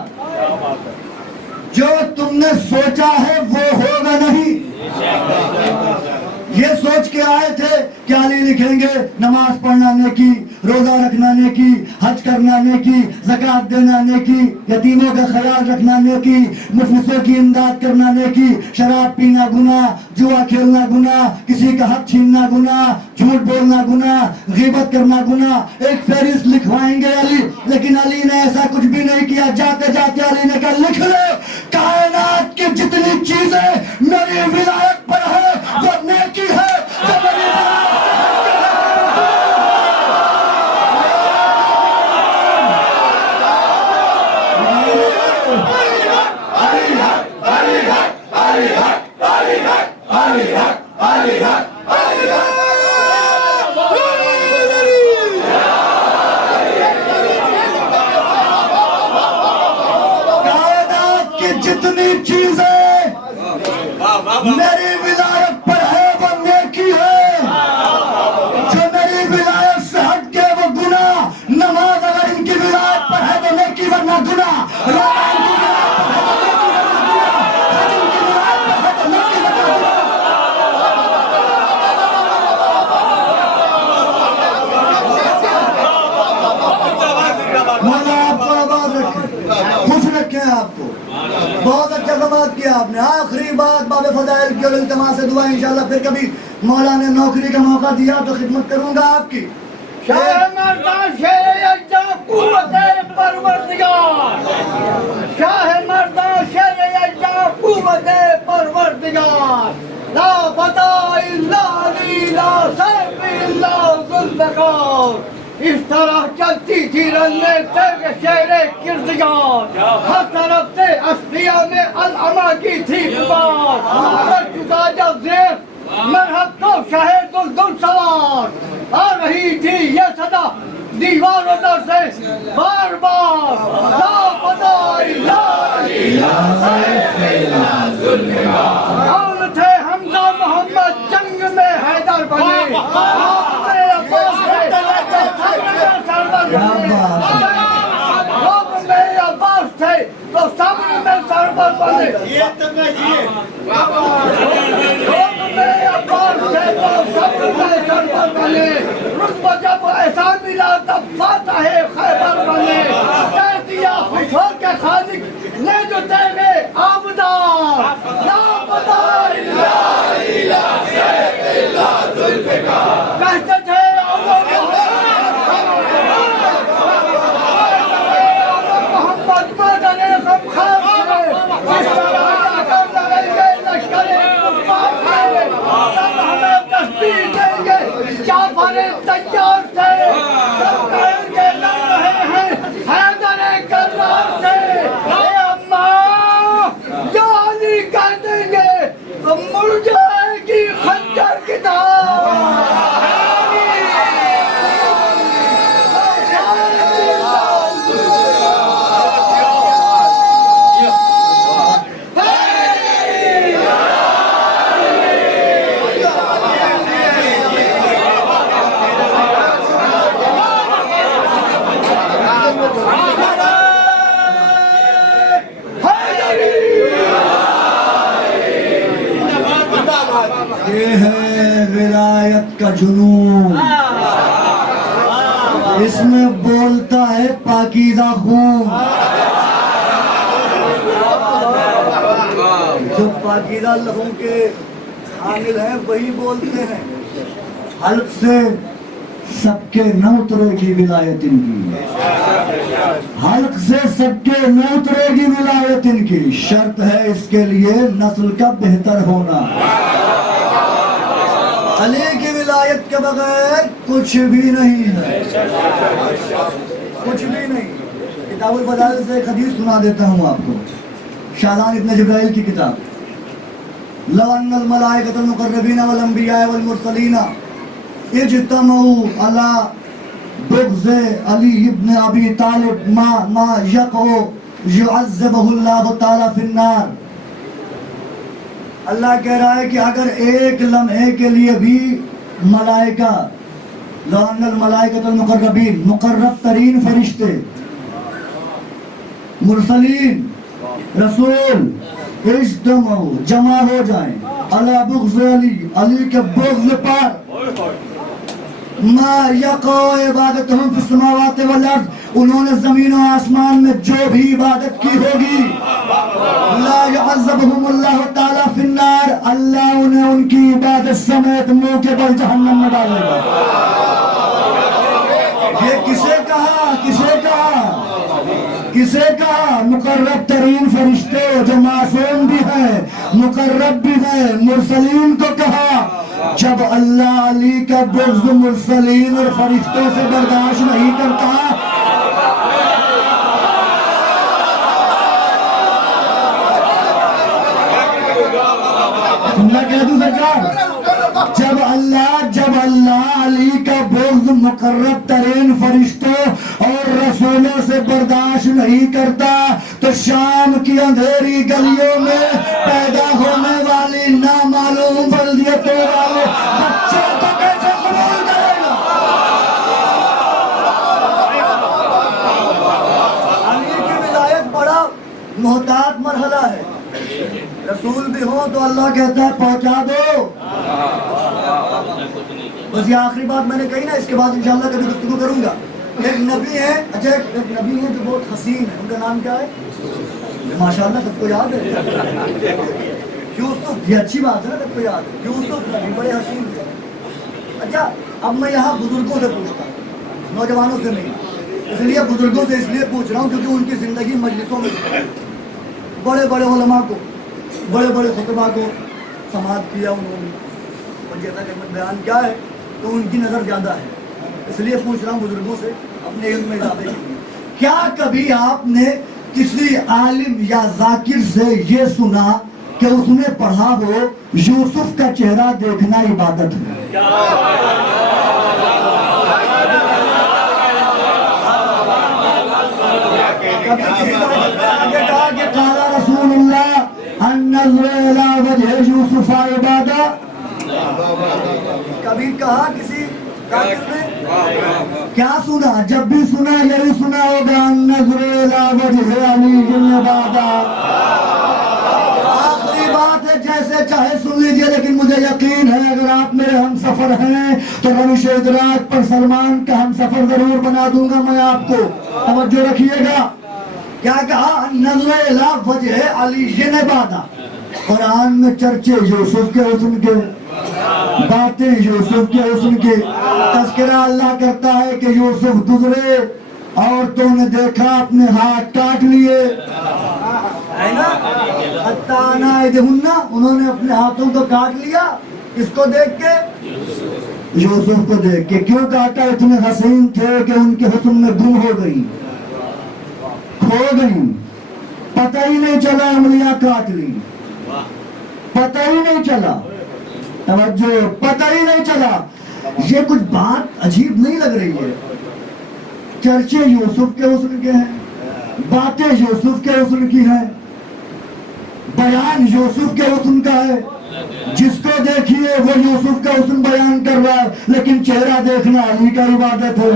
جو تم نے سوچا ہے وہ ہوگا نہیں۔ یہ سوچ کے آئے تھے کہ علی لکھیں گے نماز پڑھنا نیکی، روزہ رکھنا نیکی، حج کرنا نیکی، زکوٰۃ دینا نیکی، یتیموں کا خیال رکھنا نیکی، مفلسوں کی امداد کرنا نیکی، شراب پینا گناہ، جوا کھیلنا گناہ، کسی کا حق چھیننا گناہ، جھوٹ بولنا گناہ، غیبت کرنا گناہ، ایک فہرست لکھوائیں گے علی۔ لیکن علی نے ایسا کچھ بھی نہیں کیا، جاتے جاتے علی نے کہا لکھ لے کائنات کی جتنی چیزیں میری ولایت پر ہے وہ نیکی ہے، جو میری کائنات کی جتنی چیزیں میری ولایت پر ہے وہ نیکی ہے، جو میری ولایت سے ہٹ کے وہ گناہ۔ نماز اگر ان کی ولایت پر ہے تو نیکی ورنہ گناہ، روزہ ان کی ولایت پر ہے تو نیکی ورنہ گناہ، حج ان کی ولایت پر ہے تو نیکی ورنہ گناہ۔ مولا آپ کو آباد رکھے، خوش رکھے آپ کو۔ بہت اچھا سماعت کیا آپ نے۔ آخری بات باب فضائل کی اور التماس سے دعا، انشاءاللہ پھر کبھی مولا نے نوکری کا موقع دیا تو خدمت کروں گا آپ کی۔ شاہ مردان شیر یکجا قوت پروردگار، شاہ مردان شیر یکجا قوت پروردگار، لا فتح الا علی، لا سیف الا ذوالفقار۔ اس طرح چلتی تھی رننے تیرے شیر کردگار، ہر طرف سے اشقیاء میں العما کی تھی پکار، کر چکا جب زیر مرحب تو شاہد الدل سوار، آ رہی تھی یہ صدا دیوار و در سے بار بار، لا فتح الا علی، لا سیف الا ذوالفقار۔ کون تھے حمزہ محمد جنگ میں حیدر بنے، آپ میں عباس تھے تو صبر میں سرور بنے، آپ میں عباس تھے تو صبر میں سرور بنے، آپ میں عباس تھے تو صبر میں سرور بنے، رتبہ جب ایسا ملا تب فاتح خیبر بنے، کہہ دیا خوش ہو کے خالق نے جو تیرے آبدار، لا فتح الا علی، لا سیف الا ذوالفقار۔ کہتے تھے محمد مدن غم خار سے، جس طرح کر لگیں گے لشکر کفار سے، جب ہمیں تسبیح دیں گے جعفر تیار سے، جب کہیں گے لڑ رہے ہیں حیدر کرار سے، اے اماں جو علی کہہ دیں گے تو مڑ جائے گی خنجر کی دھار۔ یہ ہے ولایت کا جنون، اس میں بولتا ہے پاکیزہ خون۔ جو پاکیزہ لہو کے حامل ہیں وہی بولتے ہیں، حلق سے سب کے نہ اترے گی ولایت ان کی، حلق سے سب کے نہ اترے گی ولایت ان کی، شرط ہے اس کے لیے نسل کا بہتر ہونا۔ علی کی ولایت کے بغیر کچھ بھی نہیں ہے، کچھ بھی نہیں۔ کتاب الفضائل سے ایک حدیث سنا دیتا ہوں آپ کو، شاہزان ابن جبرائیل کی کتاب۔ لو ان الملائکۃ المقربین والانبیاء والمرسلین اجتمعوا علی بغض علی ابن ابی طالب ما یقع یعذبہ اللہ تعالی فی النار. اللہ کہہ رہا ہے کہ اگر ایک لمحے کے لیے بھی ملائکہ لعن الملائکۃ المقربین مقرب ترین فرشتے مرسلین رسول اجتمعوا جمع ہو جائیں علی بغض علی علی کے بغض پر ما یقع عبادتہم فی السماوات والارض انہوں نے زمین و آسمان میں جو بھی عبادت کی ہوگی لا يعذبهم اللہ تعالی فی النار اللہ انہیں ان کی عبادت سمیت منہ کے بل جہنم میں ڈالے گا. یہ کسے کہا کسے کہا مقرب ترین فرشتے جو معصوم بھی ہیں مقرب بھی ہیں مرسلین کو کہا. جب اللہ علی کا بغض مرسلین اور فرشتوں سے برداشت نہیں کرتا میں کہہ دوں سرکار جب اللہ علی کا بغض مقرب ترین فرشتوں اور رسولوں سے برداشت نہیں کرتا تو شام کی اندھیری گلیوں میں پیدا ہونے والی نامعلوم بلدیتوں والے بچوں کو کیسے قبول کرے گا؟ علی کی ولایت بڑا محتاط مرحلہ ہے. رسول بھی ہو تو اللہ کہتا ہے پہنچا دو. بس یہ آخری بات میں نے کہی نا, اس کے بعد انشاءاللہ کبھی گفتگو کروں گا. ایک نبی ہے, اچھا ایک نبی ہے جو بہت حسین ہے, ان کا نام کیا ہے؟ ماشاءاللہ سب کو یاد ہے یوسف. یہ اچھی بات ہے نا, سب کو یاد ہے یوسف نبی بڑے حسین تھے. اچھا اب میں یہاں بزرگوں سے پوچھتا ہوں, نوجوانوں سے نہیں. اس لیے بزرگوں سے اس لیے پوچھ رہا ہوں کیونکہ ان کی زندگی مجلسوں میں بڑے بڑے علماء کو بڑے بڑے خطبہ کو سماعت کیا انہوں نے, اور جیسا کہ بیان کیا ہے تو ان کی نظر زیادہ ہے. اس لیے پوچھ رہا ہوں بزرگوں سے اپنے علم میں اضافے کے لیے. کیا کبھی آپ نے کسی عالم یا ذاکر سے یہ سنا کہ اس نے پڑھا ہو یوسف کا چہرہ دیکھنا عبادت ہے؟ کبھی کسی نے کہا کہ قال رسول اللہ النظر الى وجہ یوسف عبادہ؟ کبھی کہا کسی ذاکر نے؟ کیا سنا؟ جب بھی سنا یہی سنا ہوگا النظر الى وجہ علی عبادہ. آخری بات ہے, جیسے چاہے سن لیجئے, لیکن مجھے یقین ہے اگر آپ میرے ہم سفر ہیں تو روش ادراک پر سلمان کا ہم سفر ضرور بنا دوں گا میں آپ کو. توجہ رکھیے گا. کیا کہا؟ نظر الى وجہ علی عبادہ. قرآن میں چرچے یوسف کے حسن کے, باتیں یوسف کے حسن کے, تذکرہ اللہ کرتا ہے کہ یوسف گزرے عورتوں نے دیکھا اپنے ہاتھ کاٹ لیے, ہے نا, انہوں نے اپنے ہاتھوں کو کاٹ لیا. اس کو دیکھ کے, یوسف کو دیکھ کے. کیوں کاٹا؟ اتنے حسین تھے کہ ان کے حسن میں گم ہو گئی, کھو گئی, پتہ ہی نہیں چلا انگلیاں کاٹ لی, پتہ ہی نہیں چلا. توجہ, پتہ ہی نہیں چلا. یہ کچھ بات عجیب نہیں لگ رہی ہے؟ چرچے یوسف کے حسن کے ہیں, باتیں یوسف کے حسن کی ہیں, بیان یوسف کے حسن کا ہے. جس کو دیکھیے وہ یوسف کا حسن بیان کر رہا ہے, لیکن چہرہ دیکھنا علی کا عبادت ہے.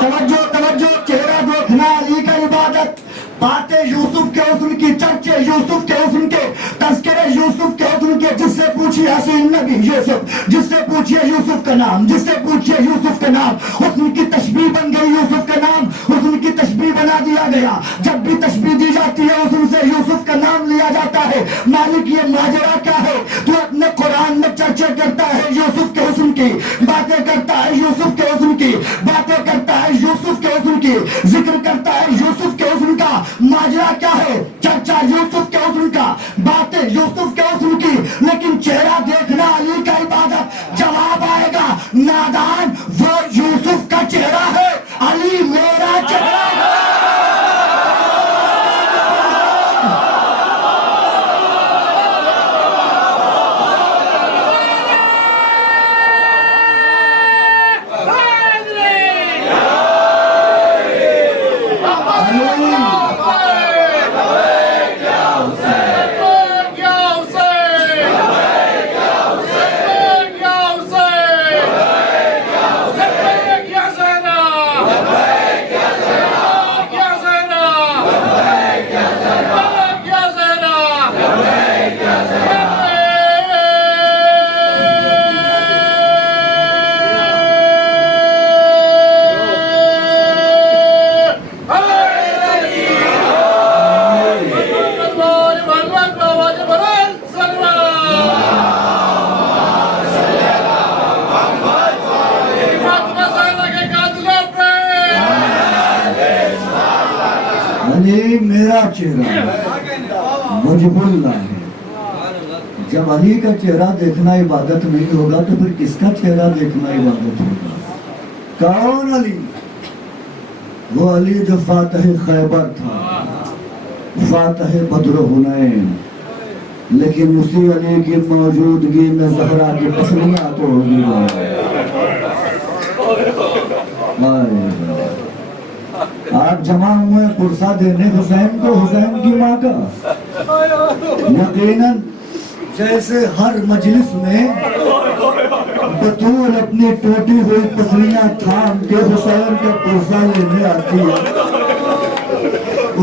توجہ توجہ, چہرہ دیکھنا علی کا عبادت. باتیں یوسف کے حسن کی, چرچے یوسف کے حسن کے, تذکرے یوسف کے حسن کے. جس سے پوچھیے حسین نبی یوسف, جس سے پوچھیے یوسف کا نام, جس سے پوچھیے یوسف کا نام. حسن کی تشبیہ بن گئی یوسف کا نام, حسن کی تشبیہ بنا دیا گیا. جب بھی تشبیہ دی جاتی ہے حسن سے یوسف کا نام لیا جاتا ہے. مالک یہ ماجرا کیا ہے؟ تو اپنے قرآن میں چرچے کرتا ہے یوسف کے حسن کی, باتیں کرتا ہے یوسف کے حسن کی, باتیں کرتا ہے یوسف کے حسن کی, ذکر کرتا ہے یوسف کے حسن کا. ماجرا کیا ہے؟ چرچا یوسف کے حسن کا, باتیں یوسف کے حسن کی, لیکن چہرہ دیکھنا علی کا عبادت. جواب آئے گا نادان, وہ یوسف کا چہرہ ہے, علی میرا چہرہ ہے. علی میرا چہرہ مجب اللہ ہے. جب علی کا چہرہ دیکھنا عبادت نہیں ہوگا تو پھر کس کا چہرہ دیکھنا عبادت ہوگا؟ کون علی؟ وہ علی جو فاتح خیبر تھا، فاتح بدر و حنین، لیکن اسی علی کی موجودگی میں زہرا کی پسلیاں توڑ دی گئی. آپ جمع ہوئے پرسہ دینے حسین کو، حسین کی ماں کا. یقیناً جیسے ہر مجلس میں بطول اپنی ٹوٹی ہوئی پسلیاں تھام کے حسین کا پرسہ لینے آتی ہے،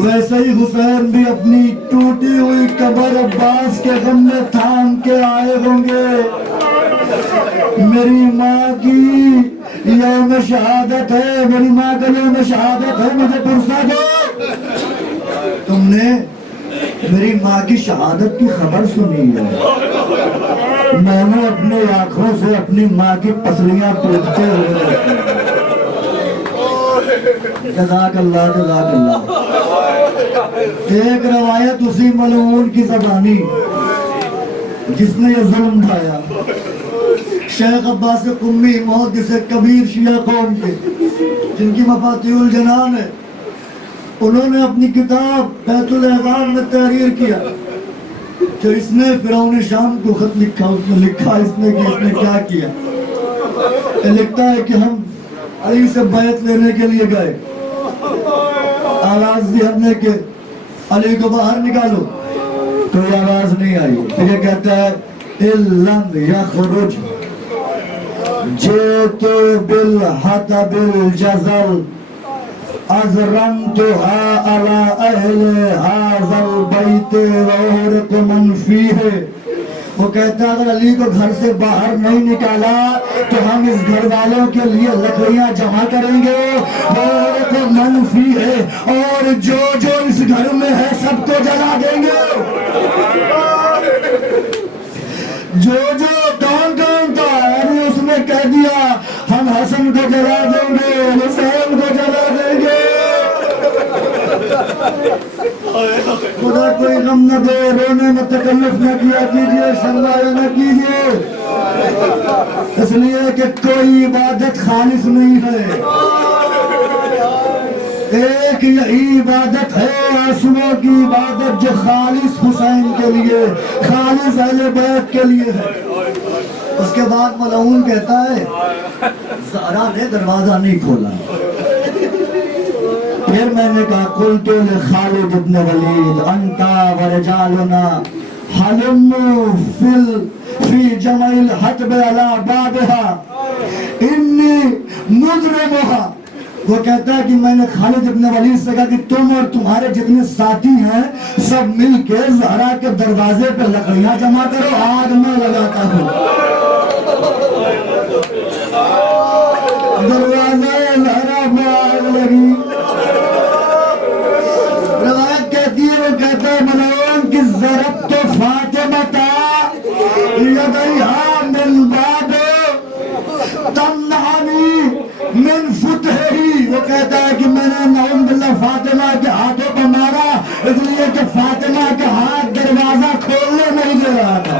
ویسے ہی حسین بھی اپنی ٹوٹی ہوئی قبر عباس کے غم میں تھام کے آئے ہوں گے. میری ماں کی یوم شہادت ہے، میری ماں کا یوم شہادت ہے، مجھے پرسہ دو. تم نے میری ماں کی شہادت کی خبر سنی ہے، میں نے اپنے آنکھوں سے اپنی ماں کی پسلیاں ٹوٹتے ہوئے دیکھی. جزاک اللہ جزاک اللہ. ایک روایت اسی ملعون کی زبانی جس نے یہ ظلم ڈھایا، شیخ عباس قمی محدث کبیر شیعہ قوم کے، جن کی مفاتیح الجنان ہے، انہوں نے اپنی کتاب بیت الاحزان میں تحریر کیا کہ اس نے فرعون شام کو خط لکھا. اس نے لکھا اس نے کہ اس نے کیا کیا. لکھتا ہے کہ ہم علی سے بیعت لینے کے لیے گئے، آواز دی ہم نے کہ علی کو باہر نکالو، کوئی آواز نہیں آئی. پھر یہ کہتا ہے اِلَّمْ يَخْرُجْ جِئْتُ بِالْحَطَبِ الْجَزَلِ أَزْرَمْتُهَا عَلَىٰ أَهْلِ هَذَا الْبَيْتِ وَأُحْرِقُ مَنْ فِيهِ. وہ کہتا ہے اگر علی کو گھر سے باہر نہیں نکالا تو ہم اس گھر والوں کے لیے لکڑیاں جمع کریں گے، وَأُحْرِقُ مَنْ فِيهِ، اور جو جو اس گھر میں ہے سب کو جلا دیں گے. جو جو کون کون تھا اس نے کہہ دیا ہم حسن کو جلا دیں گے، حسین کو جلا دیں گے. خدا کوئی غم نہ دے، رونے میں تکلف نہ کیا کیجئے، شرمائے نہ کیجئے، اس لیے کہ کوئی عبادت خالص نہیں ہے. ایک یہی عبادت ہے آسموں کی عبادت جو خالص حسین کے لیے، خالص اہل بیت کے لیے ہے. اس کے بعد ملعون کہتا ہے زہرا نے دروازہ نہیں کھولا. پھر میں نے کہا قلت لخالد ابن ولید انتا ورجالنا حلموا فی جمع الحطب علی بابها انی مضربها. وہ کہتا ہے کہ میں نے خالد ابن ولید سے کہا کہ تم اور تمہارے جتنے ساتھی ہیں سب مل کے زہرا کے دروازے پہ لکڑیاں جمع کرو، آگ میں لگاتا ہوں. دروازہ زہرا میں آگ لگی. روایت کہتی ہے، وہ کہتا ہے ملعون کی ضربت فاطمہ یدیہا من باب تمنعنی من فتحی. وہ کہتا ہے کہ میں نے نعوذ باللہ فاطمہ کے ہاتھوں پر مارا اس لیے کہ فاطمہ کے ہاتھ دروازہ کھولنے نہیں دے رہا تھا.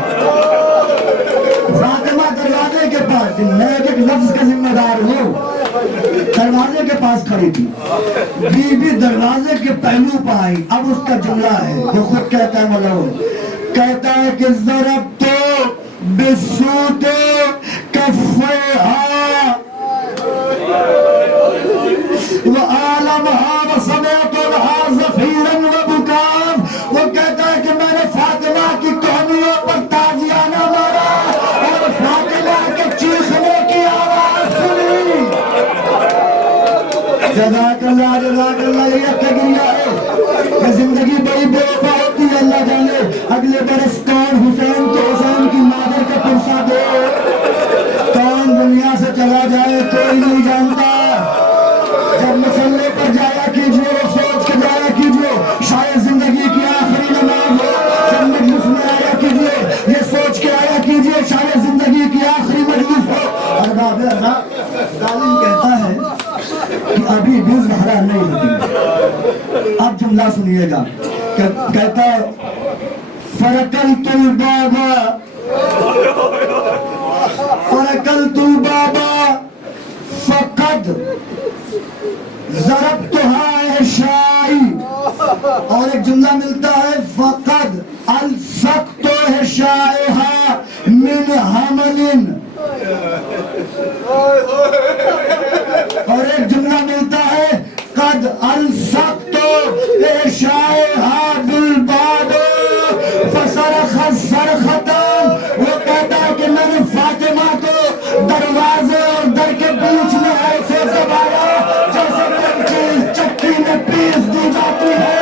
فاطمہ دروازے کے پاس، میں ایک لفظ کا ذمہ دار ہوں، دروازے کے پاس کھڑی تھی، بی بی دروازے کے پہلو پہ آئی. اب اس کا جملہ ہے، وہ خود کہتا ہے ملعون، کہتا ہے کہ ضربت بسوط کفیہا وعالمها وسمعت لها زفیرا وبکاء. وہ کہتا ہے کہ میں نے فاطمہ کی کوہنیوں پر تازیانہ مارا اور فاطمہ کے چیخنے کی آواز سنی. جزاک اللہ جزاک اللہ. یہ تجربہ ہے کہ زندگی بڑی بے وفا ہوتی ہے. اللہ جانے اگلے برس کون حسین کو حسین کی مادر کا پرسہ دے، کون دنیا سے چلا جائے کوئی نہیں جانتا. جب مسئلے پر جایا کیجئے، سوچ کے جایا کیجئے شاید زندگی کی آخری نماز ہو. جب مجلس میں آیا کیجئے یہ سوچ کے آیا کیجئے شاید زندگی کی آخری مجلس ہو. ارباب ارباب ظالم کہتا ہے کہ ابھی بھی زہرا نہیں ہوتی. اب جب جملہ سنیے گا، کہتا ہے فرقلت البابا فرقلت البابا فقد ضربتها عشائی، اور ایک جملہ ملتا ہے فقد الفقت عشائها من حمل، اور ایک جملہ ملتا ہے قد الفقت عشائها بالباب فصرخ صرختا، وہ کہتا ہے کہ میں نے فاطمہ کو دروازے اور در کے بیچ میں ایسے دبایا جیسے کوئی چیز چکی میں پیس دی جاتی ہے،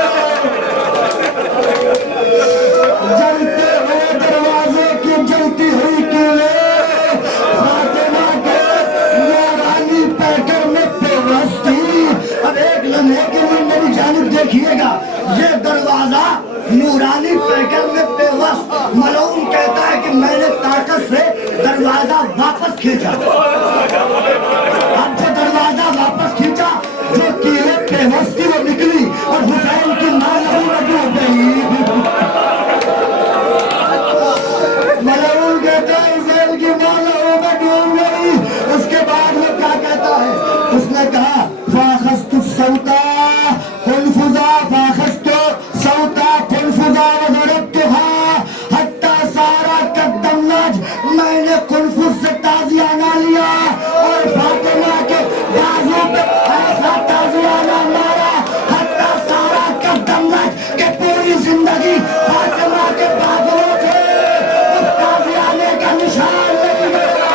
جلتے ہوئے دروازے کی جلتی ہوئی کیلیں فاطمہ کے نورانی پیکر میں پیوست تھی۔ اب ایک لمحے کے لیے میری جانب دیکھیے گا، یہ دروازہ نورانی پیکر میں پیوست، ملعون کہتا ہے کہ میں نے طاقت سے دروازہ واپس کھینچا، اب جو دروازہ واپس کھینچا جو کیلیں پیوست تھی وہ نکلی اور حسین کی ماں لہو میں ڈوب گئی۔ ملعون کہتا ہے حسین کی ماں لہو میں ڈوب گئی۔ اس کے بعد وہ کیا کہتا ہے؟ اس نے کہا فاخذت الصوتا قنفذا فاخذت صوتا قنفذا وضربتها حتى صار كالدمنج، میں نے قنفذ سے تازیانہ لیا اور فاطمہ کے بازو پہ ایسا تازیانہ مارا حتى صار كالدمنج کہ پوری زندگی فاطمہ کے بازو سے اس تازیانے کا نشان نہیں گیا۔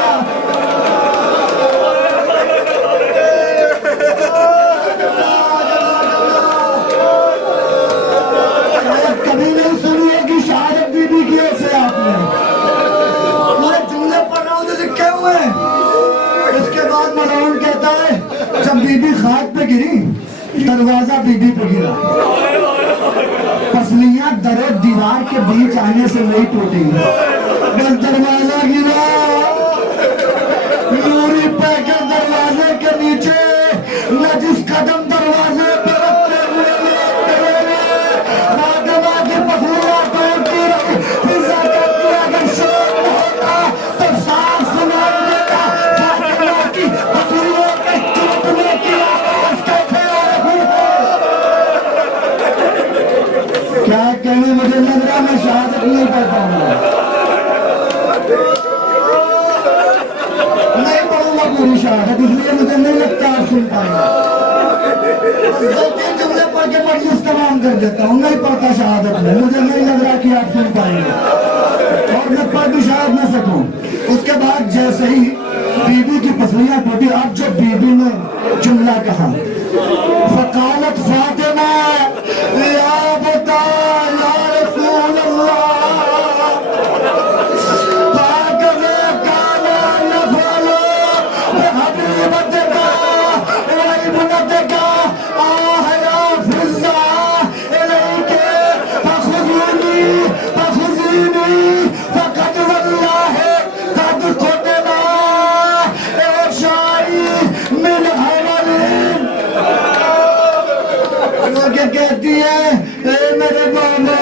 کبھی نہیں سنی ہے کہ شہادت بی بی کی ایسے آپ نے، میں جملے پڑھ رہا ہوں جو لکھے ہوئے ہیں۔ اس کے بعد ملعون کہتا ہے جب بی بی خاک پہ گری دروازہ بی بی پہ گرا، پسلیاں در و دیوار کے بیچ آنے سے نہیں ٹوٹی، بس دروازہ گرا، نوری پہ کے دروازے کے نیچے نہ جس قدم دروازے پہ رکھتے ہوئے فاطمہ کی پسلیاں ٹوٹتی رہی۔ فضا کہتی ہے اگر شور نہ ہوتا تو صاف سنائی دیتا فاطمہ کی پسلیوں کے ٹوٹنے کی آواز کیسے آ رہی ہے۔ کیا کہنے مجھے لگ رہا میں شہادت نہیں پڑھ پاؤں گا، نہیں پڑھوں گا پوری شہادت، اس لیے مجھے نہیں لگتا آپ سن پائیں گے۔ دو تین جملے پڑھ کے مجلس تمام کر دیتا ہوں، نہیں پڑھتا شہادت میں، مجھے نہیں لگ رہا کہ آپ سن پائیں گے اور میں پڑھ بھی شاید نہ سکوں۔ اس کے بعد جیسے ہی بی بی کی پسلیاں ٹوٹی، اب جب بی بی نے جملہ کہا فقالت فاطمہ یا بتا یا رسول اللہ فاکذا کان نفعل بحبیبتک وابنتک آہ یا فضا الیک فخذونی فقد واللہ قد قتل عشائی من حمل۔ وہ کیا کہتی ہے اے میرے مولا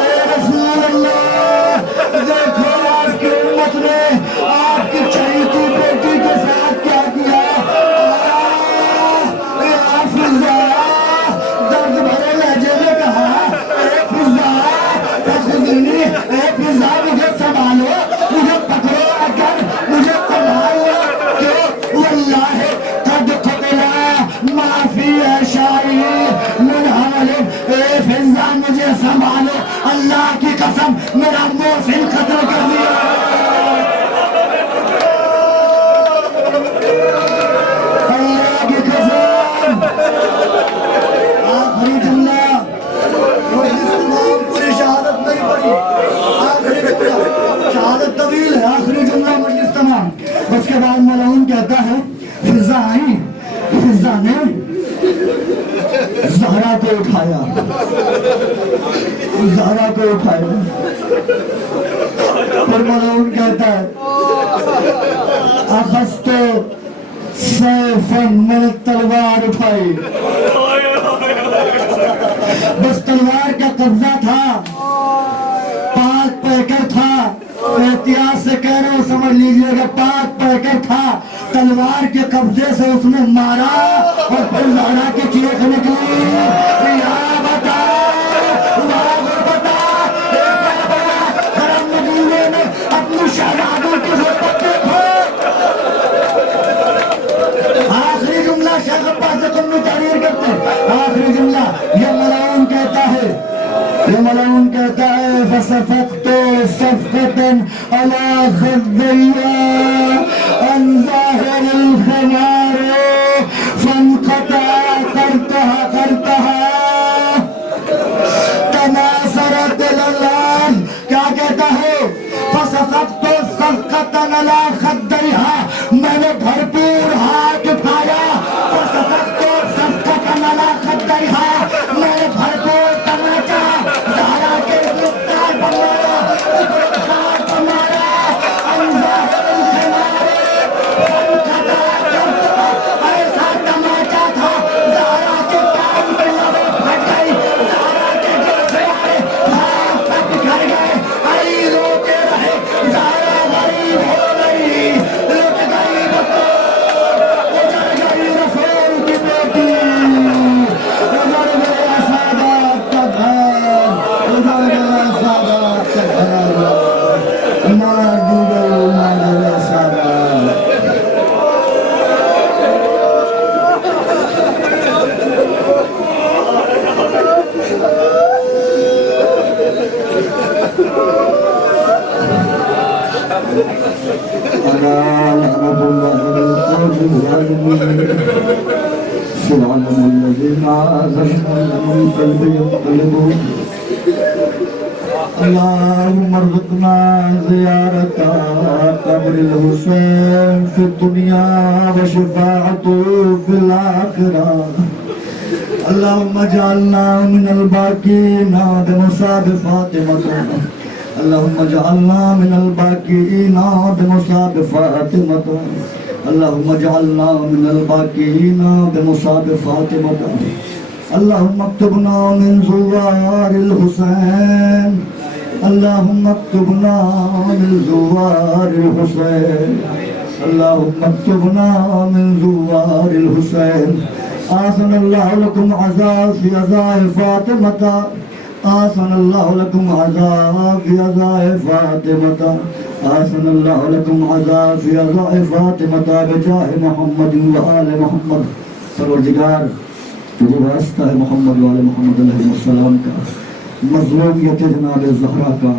اے رسول اللہ، دیکھو آپ کی امت نے آپ کی چہیتی بیٹی کے ساتھ کیا کیا۔ اے فضا، درد بھرے لہجے میں کہا اے فضا فخذنی، اے فضا مجھے سنبھالو، مجھے پکڑو، اگر مجھے سنبھالو کیوں واللہ قد قتل ما فی عشائی من حمل۔ اے فضا مجھے سنبھالو، اللہ کی قسم میرا محسن قتل کر دیا۔ اللہ کی قسم۔ آخری جملہ، اور جس تمام پوری شہادت نہیں پڑھی، آخری جملہ، شہادت طویل ہے، آخری جملہ مجلس تمام۔ اس کے بعد ملعون کہتا ہے فضا آئی، فضا نے زہرا کو اٹھایا، زہرا کو اٹھایا، پر ملعون کہتا ہے اخذت سیفا، میں نے تلوار اٹھائی، بس تلوار کا قبضہ تھا، پاک پیکر تھا، احتیاط سے کہہ رہا ہوں سمجھ لیجئے گا، پاک پیکر تھا، تلوار کے قبضے سے اس نے مارا اور پھر زہرا کی چیخ نکلی، یا بتا اپنی شہزادوں کی خدمت دیکھو۔ آخری جملہ شیخ عباس قم میں تحریر کرتے ہیں، آخری جملہ یہ ملعون کہتا ہے، یہ ملعون کہتا ہے فَصَفَقْتُ صَفْقَةً عَلَى خَدَّيَّ عَنْ ظَاهِرِ الْخِمَارِ فَانْقَطَعَ قَرْطَهَا تَنَاثَرَتِ الْأَلْوَانُ۔ کیا کہتا ہے؟ فَصَفَقْتُ صَفْقَةً عَلَى خَدَّيْهَا، میں نے بھرپور ہاتھ اٹھایا، فَصَفَقْتُ صَفْقَةً عَلَى خَدَّيْهَا، میں نے بھرپور تماچا زہرا کے گرفتار بنوایا، گرفتار بنوایا، عن ظاہر الخمار فانقطع قرطها، ایسا تماچا تھا زہرا کے کان کی لبیں پھٹ گئی، زہرا کے گرفتار ہاتھ تک بکھر گئے، علی روتے رہے، زہرا غریب ہو گئی، لٹ گئی بطور، اجڑ گئی رسول کی بیٹی، اجڑ گیا سادات کا گھر، اجڑ گیا سادات کا گھر، مار دی گئی مادر سادات۔ ألا لعنة الله بالقوم الظالمين سبحان الذين عازمنا من قلب ينقلبون اللهم ارزقنا زيارة قبر الحسين في الدنيا وشفاعته في الآخرة اللهم اجعلنا من الباقين بمصاب فاطمة اللهم اجعلنا من الباقين بمصاب فاطمة اللهم اجعلنا من الباقين بمصاب فاطمة اللهم اكتبنا من زوار الحسين اللهم اكتبنا من زوار الحسين اللهم اكتبنا من زوار الحسين آسن الله لكم عزاء في عزاء فاطمة آسن الله لكم عزاء في عزاء فاطمة آسن الله لكم عزاء في عزاء فاطمة بجاه محمد وآل محمد۔ پروردگار تجھے واسطہ ہے محمد وآل محمد علیہ السلام کا، مظلومیت جناب زہرا کا،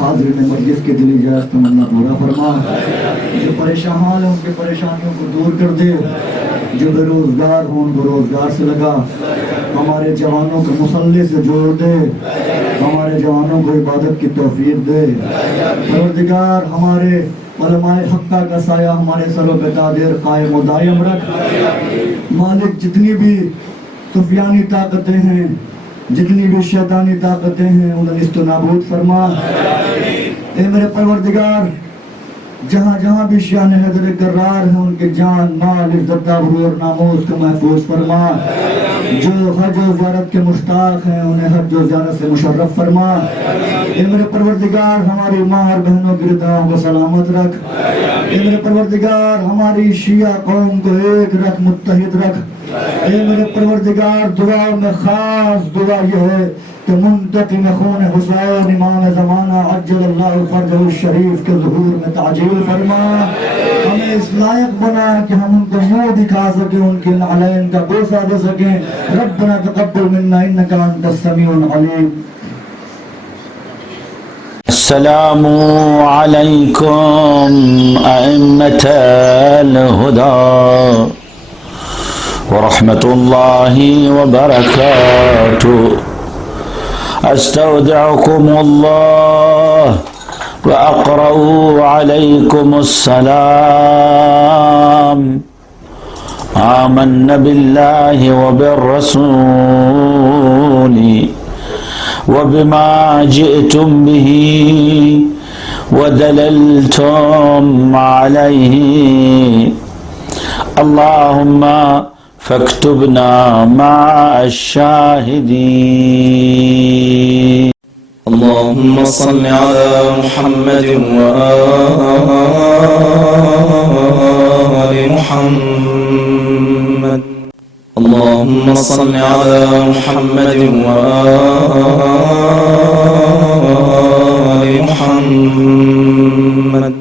حاضرین مجلس کے دلی جائز تمنا پورا فرما، جو پریشان ہیں ان کے پریشانیوں کو دور کر دے، جو بے روزگار ہوں ان کو روزگار سے لگا، ہمارے جوانوں کو مصلی سے جوڑ دے، ہمارے جوانوں کو عبادت کی توفیق دے، پروردگار ہمارے علماء حقہ کا سایہ ہمارے سر و بقادر قائم و دائم رکھ، مالک جتنی بھی طغیانی طاقتیں ہیں، جتنی بھی شیطانی طاقتیں ہیں انہیں نیست و نابود فرما۔ اے میرے پروردگار جہاں جہاں بھی شان حیدر کرار ہیں ان کے جان مال عزت آبرو اور ناموس کو محفوظ فرما، جو حج و زیارت کے مشتاق ہیں انہیں حج و زیارت سے مشرف فرما۔ اے میرے پروردگار ہماری ماں اور بہنوں کی رداؤں کو سلامت رکھ، اے میرے پروردگار ہماری شیعہ قوم کو ایک رکھ، متحد رکھ، اے میرے پروردگار دعاؤں میں خاص دعا یہ ہے کہ منتقم خون حسین امام زمانہ عجل اللہ فرجہ الشریف کے ظہور میں تعجیل فرما، ہمیں اس لائق بنا کہ ہم ان کو منہ دکھا سکیں، ان کے نعلین کا بوسہ دے سکیں۔ ربنا تقبل منا انک انت السمیع العلیم۔ السلام علیکم ائمة الہدی ورحمۃ اللہ وبرکاتہ۔ استودعكم الله وأقرأ عليكم السلام۔ آمنا بالله وبالرسول وبما جئتم به ودللتم عليه، اللهم فاكتبنا مع الشاهدين. اللهم صل على محمد وآل محمد. اللهم صل على محمد وآل محمد.